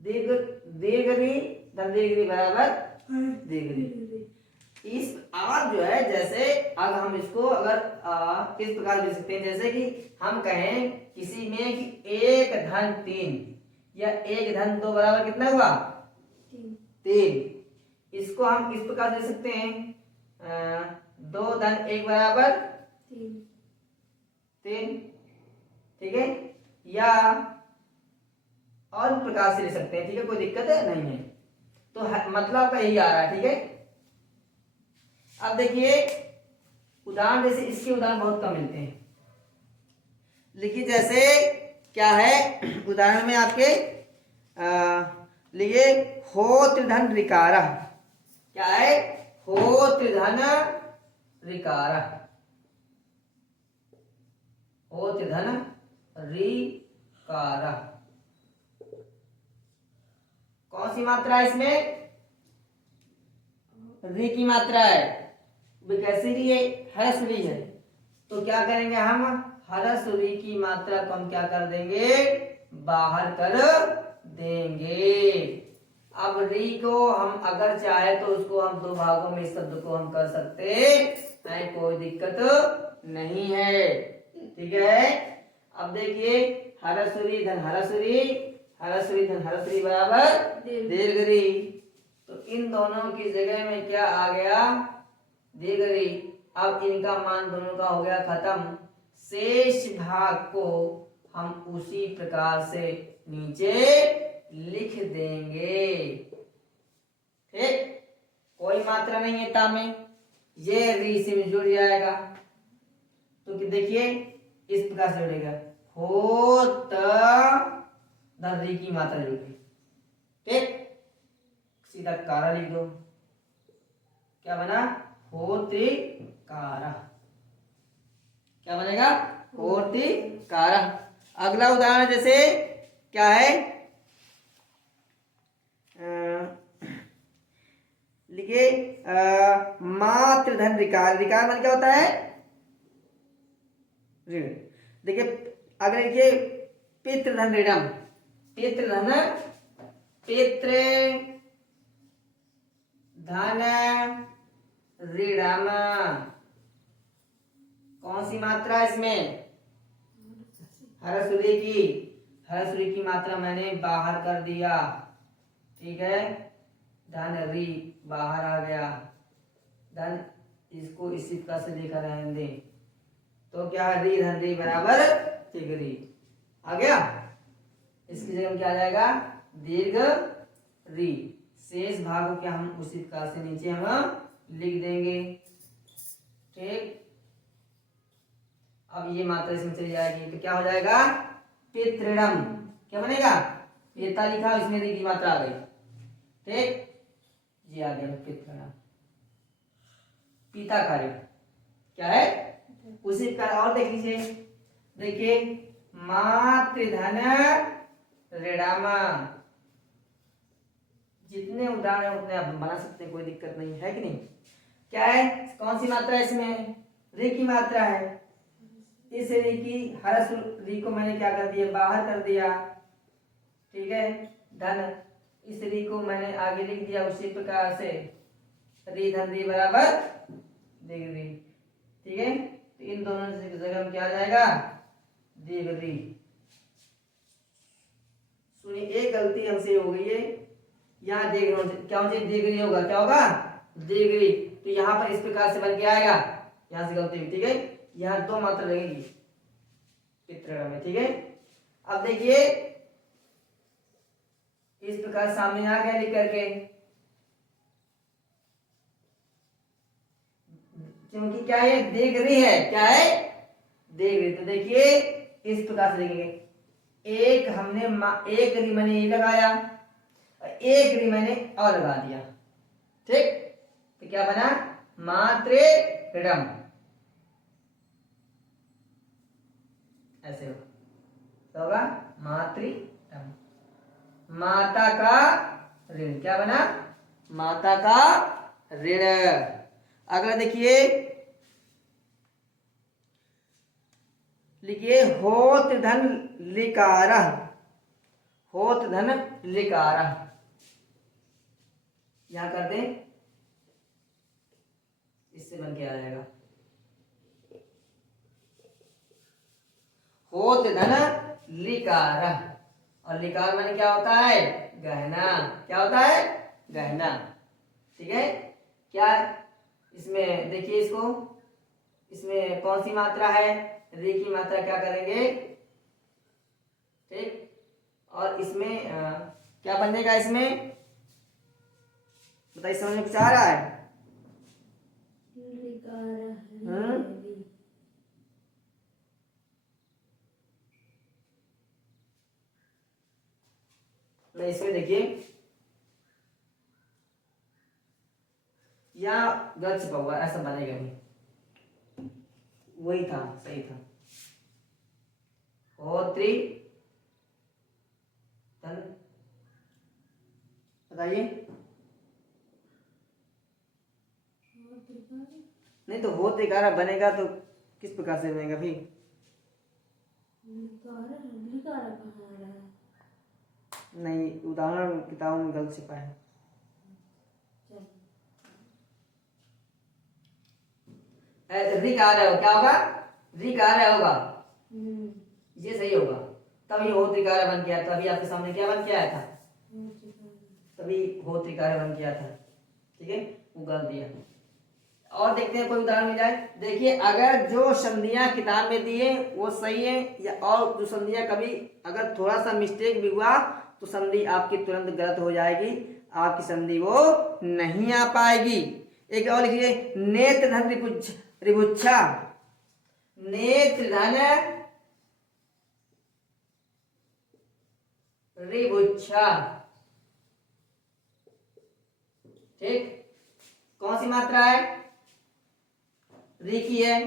दीर्घ री धन दीर्घ री बराबर दीर्घ री। इस आप जो है जैसे अब हम इसको अगर इस प्रकार लिख सकते हैं, जैसे कि हम कहें किसी में कि 1-3 या 1-2 बराबर कितना हुआ 3। इसको हम इस प्रकार लिख सकते हैं 2-1 बराबर 3। ठीक है, या और प्रकार से लिख सकते हैं। ठीक है, कोई दिक्कत नहीं है। तो मतलब का यही आ रहा है। ठीक है, अब देखिए उदाहरण, जैसे इसके उदाहरण बहुत कम मिलते हैं। लिखिए जैसे क्या है उदाहरण में आपके लिए हो त्रिधन रिकारा। क्या है? हो त्रिधन रिकारा। हो त्रिधन रिकारा। कौन सी मात्रा है इसमें? री की मात्रा है। कैसी री है? हर्ष री है। तो क्या करेंगे हम? हर्ष री की मात्रा को हम क्या कर देंगे? बाहर कर देंगे। अब री को हम अगर चाहे तो उसको हम दो भागों में इस शब्द को हम कर सकते हैं, कोई दिक्कत नहीं है। ठीक है, अब देखिए हरसुरी धन हरसुरी, हरसुरी धन हरसुरी बराबर दीर्घ। तो इन दोनों की जगह में क्या आ गया? दीर्घ। अब इनका मान दोनों का हो गया खत्म। शेष भाग को हम उसी प्रकार से नीचे लिख देंगे। ठीक, कोई मात्रा नहीं है ता में, ये री से जुड़ जाएगा। तो देखिए इस प्रकार से जुड़ेगा, हो री की मात्रा जुड़ेगी। ठीक, सीधा कारा लिख दो। क्या बना? होत्रिकारा। क्या बनेगा? होत्रिकारा। अगला उदाहरण जैसे क्या है? लिखिए मात्र धन रिकार। रिकार मान क्या होता है? ऋण। देखिए अगर लिखिए पितृधन ऋणम। पितृधन, पितृ धन ऋणम। कौन सी मात्रा इसमें? हरसुरी की। हरसुरी की मात्रा मैंने बाहर कर दिया। ठीक है, धन री बाहर आ गया। धन इसको इसी प्रकार से लेकर रहने दें। तो क्या है? री धन री बराबर तिगरी आ गया। इसकी जगह में क्या आ जाएगा? दीर्घ री। शेष भाग को क्या हम उसी प्रकार से नीचे हम लिख देंगे। ठीक, अब ये मात्रा इसमें चली जाएगी तो क्या हो जाएगा? पितृणम। क्या बनेगा? पिता लिखा, इसमें री की मात्रा आ गई। ठीक, जी आ गया पितृणम। पिता का ऋण क्या है? उसी का और देख लीजिए। देखिए मातृधन ऋणम। जितने उदाहरण उतने आप बना सकते हैं, कोई दिक्कत नहीं है कि नहीं? क्या है? कौन सी मात्रा है इसमें? री की मात्रा है। इस री की हर्ष री को मैंने क्या कर दिया? बाहर कर दिया। ठीक है, धन इस री को मैंने आगे लिख दिया उसी प्रकार से। री धन री बराबर दीर्घ री। ठीक है, तो इन दोनों की जगह में क्या आ जाएगा? दीर्घ री। सुनिए एक गलती हमसे हो गई है। यहाँ देख क्या होना चाहिए? दीर्घ री होगा। क्या होगा? दीर्घ री। तो यहाँ पर इस प्रकार से बन के आएगा। यहाँ से गलती हुई। ठीक है, यहाँ दो मात्रा लगेगी पितृणम में। ठीक है, अब देखिए इस प्रकार सामने आ गया लिख करके। क्योंकि क्या है? दीर्घ री है। क्या है? दीर्घ री। तो देखिए इस प्रकार से लिखेंगे। एक हमने एक री मैंने ये लगाया, एक री मैंने और लगा दिया। ठीक, तो क्या बना? मातृणम। ऐसे होगा मातृणम। माता का ऋण। क्या बना? माता का ऋण। अगला देखिए, लिखिए होत धन लिकार। होत धन लिकार। यहां कर दें इससे बन के आ जाएगा होत धन लिकार। और लिकार माने क्या होता है? गहना। क्या होता है? गहना। ठीक है। क्या इसमें देखिए, इसको इसमें कौन सी मात्रा है? री की मात्रा क्या करेंगे? ठीक। और इसमें क्या बनेगा? इसमें बताइए, समझ में कुछ आ रहा है? तो इसमें देखिए, यहाँ गलत छिपा हुआ, ऐसा बनेगा नहीं। वही था, सही था। होत्री धन, बताइए। नहीं तो हो त्रिकारा बनेगा तो किस प्रकार से बनेगा भाई? नहीं, उदाहरण किताबों में गलत छिपा है। रिकार क्या होगा? रिकार होगा, ये सही होगा। तभी हो त्रिकारा बन गया। तभी आपके सामने क्या बन के आया था? तभी हो त्रिकारा बन गया था। ठीक है, वो गलत दिया। और देखते हैं कोई उदाहरण मिल जाए। देखिए, अगर जो संधियां किताब में दी है वो सही है, या और जो संधियां कभी अगर थोड़ा सा मिस्टेक भी हुआ तो संधि आपकी तुरंत गलत हो जाएगी, आपकी संधि वो नहीं आ पाएगी। एक और लिखिए, नेत्र धन रिभुच्छा। नेत्र धन रिभुच्छा। ठीक। कौन सी मात्रा है? री की है।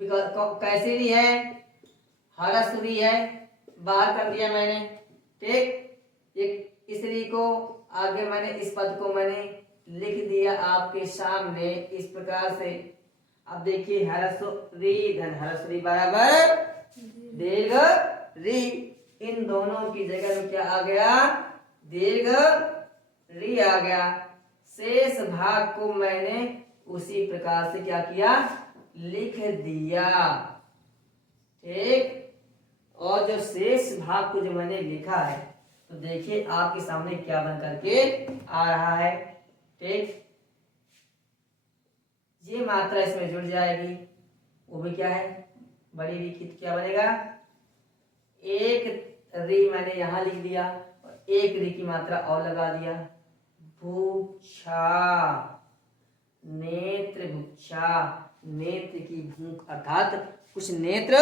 कैसी री है? हरसुरी है। बाहर कर दिया मैंने। ठीक। इस री को आगे मैंने, इस पद को मैंने लिख दिया आपके सामने इस प्रकार से। अब देखिए, हरसुरी धन हरसुरी बराबर दीर्घ री। इन दोनों की जगह में क्या आ गया? दीर्घ री आ गया। शेष भाग को मैंने उसी प्रकार से क्या किया? लिख दिया। ठीक। और जो शेष भाग को जो मैंने लिखा है, तो देखिए आपके सामने क्या बन करके आ रहा है। ठीक। ये मात्रा इसमें जुड़ जाएगी, वो भी क्या है? बड़ी री की। क्या बनेगा? एक री मैंने यहां लिख दिया और एक री की मात्रा और लगा दिया। भूक्षा, नेत्र भूक्षा। नेत्र की भूख अर्थात कुछ नेत्र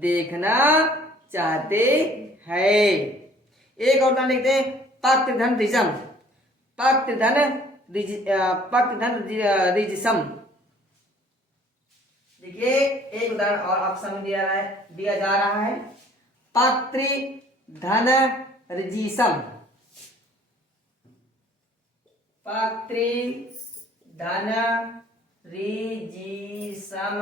देखना चाहते हैं। एक और उदाहरण देखते हैं, पक्तधन रिजम। पक्तधन रिजसम। देखिए, एक उदाहरण और आप समझ दिया जा रहा है। पक्तधन रिजिसम। पक्तधन रिजिसम।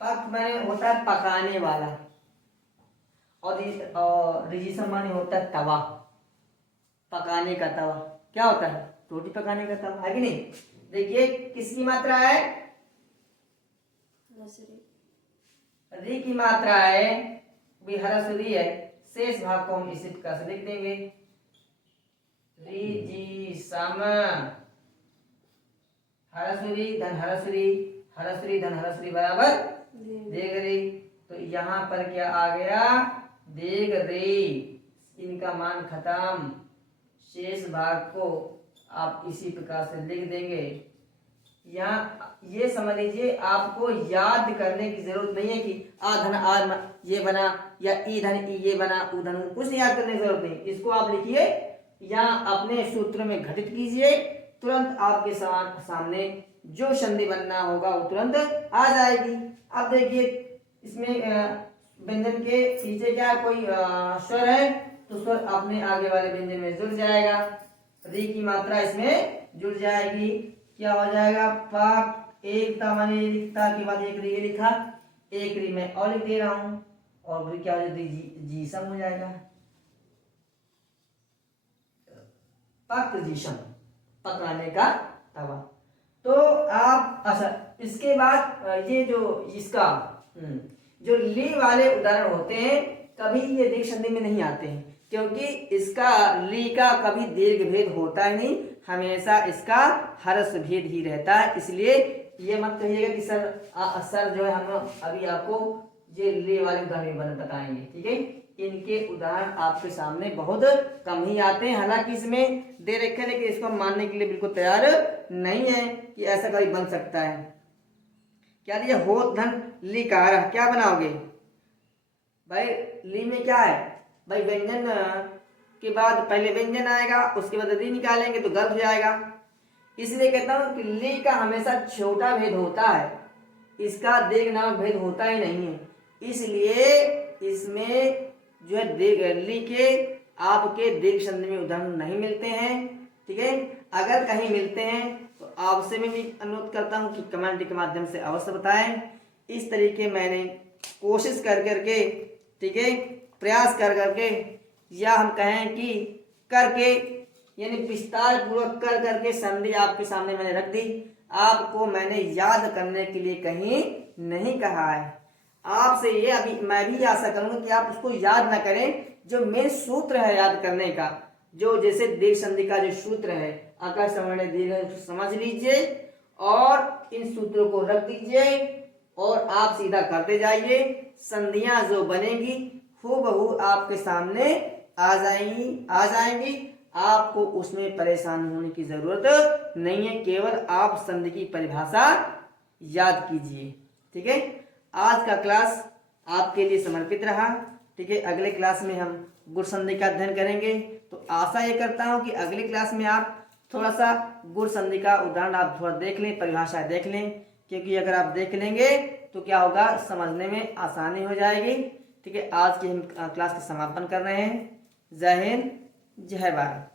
पक्त माने होता है पकाने वाला, और रिजिसम माने होता है तवा, पकाने का तवा। क्या होता है? रोटी पकाने का तवा, है कि नहीं? देखिए, किसकी मात्रा है? री की मात्रा है, भी हरसुरी है। शेष भाग को हम इसी प्रकार से लिख देंगे, रिजिसम। हरसुरी धन हरसुरी, हरसुरी धन हरसुरी बराबर दीर्घ री। तो यहाँ पर क्या आ गया? दीर्घ री। इनका मान खत्म। शेष भाग को आप इसी प्रकार से लिख देंगे। यहाँ ये समझ लीजिए, आपको याद करने की जरूरत नहीं है कि आ धन आ ये बना, या ई धन ई ये बना, उ धन कुछ नहीं याद करने की जरूरत नहीं। इसको आप लिखिए, यहाँ अपने सूत्र में घटित कीजिए, तुरंत आपके सामने जो संधि बनना होगा वो तुरंत आ जाएगी। अब देखिए, इसमें व्यंजन के पीछे क्या कोई स्वर है, तो स्वर अपने आगे वाले व्यंजन में जुड़ जाएगा। री की मात्रा इसमें जुड़ जाएगी। क्या हो जाएगा? पाक एकता माने लिखता के बाद एक री लिखा, एक री में और लिख दे रहा हूं, और फिर क्या हो जाएगा? जीसम हो जाएगा। पक्त जीसम। पकाने का तवा। तो आप अच्छा, इसके बाद ये जो इसका जो ली वाले उदाहरण होते हैं कभी ये दीर्घ संधि में नहीं आते हैं, क्योंकि इसका ली का कभी दीर्घ भेद होता ही नहीं, हमेशा इसका हर्ष भेद ही रहता है। इसलिए ये मत कहिएगा कि सर जो है हम अभी आपको ये ली वाले उदाहरण बताएंगे, ठीक है। इनके उदाहरण आपके सामने बहुत कम ही आते हैं, हालांकि इसमें दे रखे, लेकिन इसको मानने के लिए बिल्कुल तैयार नहीं है कि ऐसा कभी बन सकता है। क्या दिया, होत धन ली कार, क्या बनाओगे भाई, ली में क्या है भाई, व्यंजन के बाद पहले व्यंजन आएगा, उसके बाद ली निकालेंगे तो गलत हो जाएगा। इसलिए कहता हूं कि ली का हमेशा छोटा भेद होता है, इसका दीर्घ नामक भेद होता ही नहीं है। इसलिए इसमें जो है ली के आपके दीर्घ संधि में उदाहरण नहीं मिलते हैं, ठीक है। अगर कहीं मिलते हैं तो आपसे मैं भी अनुरोध करता हूं कि कमेंट के माध्यम से अवश्य बताएं। इस तरीके मैंने कोशिश कर करके, ठीक है, प्रयास कर करके, या हम कहें कि करके, यानी विस्तार पूर्वक कर करके संधि आपके सामने मैंने रख दी। आपको मैंने याद करने के लिए कहीं नहीं कहा है। आपसे ये अभी मैं भी आशा करूंगा कि आप उसको याद ना करें, जो मेन सूत्र है याद करने का, जो जैसे दीर्घ संधि का जो सूत्र है आकार सवर्ण दीर्घ, समझ लीजिए और इन सूत्रों को रख दीजिए और आप सीधा करते जाइए। संधियां जो बनेगी हूबहू आपके सामने आ जाएंगी। आपको उसमें परेशान होने की जरूरत नहीं है, केवल आप संधि की परिभाषा याद कीजिए, ठीक है। आज का क्लास आपके लिए समर्पित रहा, ठीक है। अगले क्लास में हम गुण संधि का अध्ययन करेंगे। तो आशा ये करता हूं कि अगली क्लास में आप थोड़ा सा गुण संधि का उदाहरण आप थोड़ा देख लें, परिभाषा देख लें, क्योंकि अगर आप देख लेंगे तो क्या होगा, समझने में आसानी हो जाएगी, ठीक है। आज की हम क्लास का समापन कर रहे हैं। जय हिंद, जय भारत।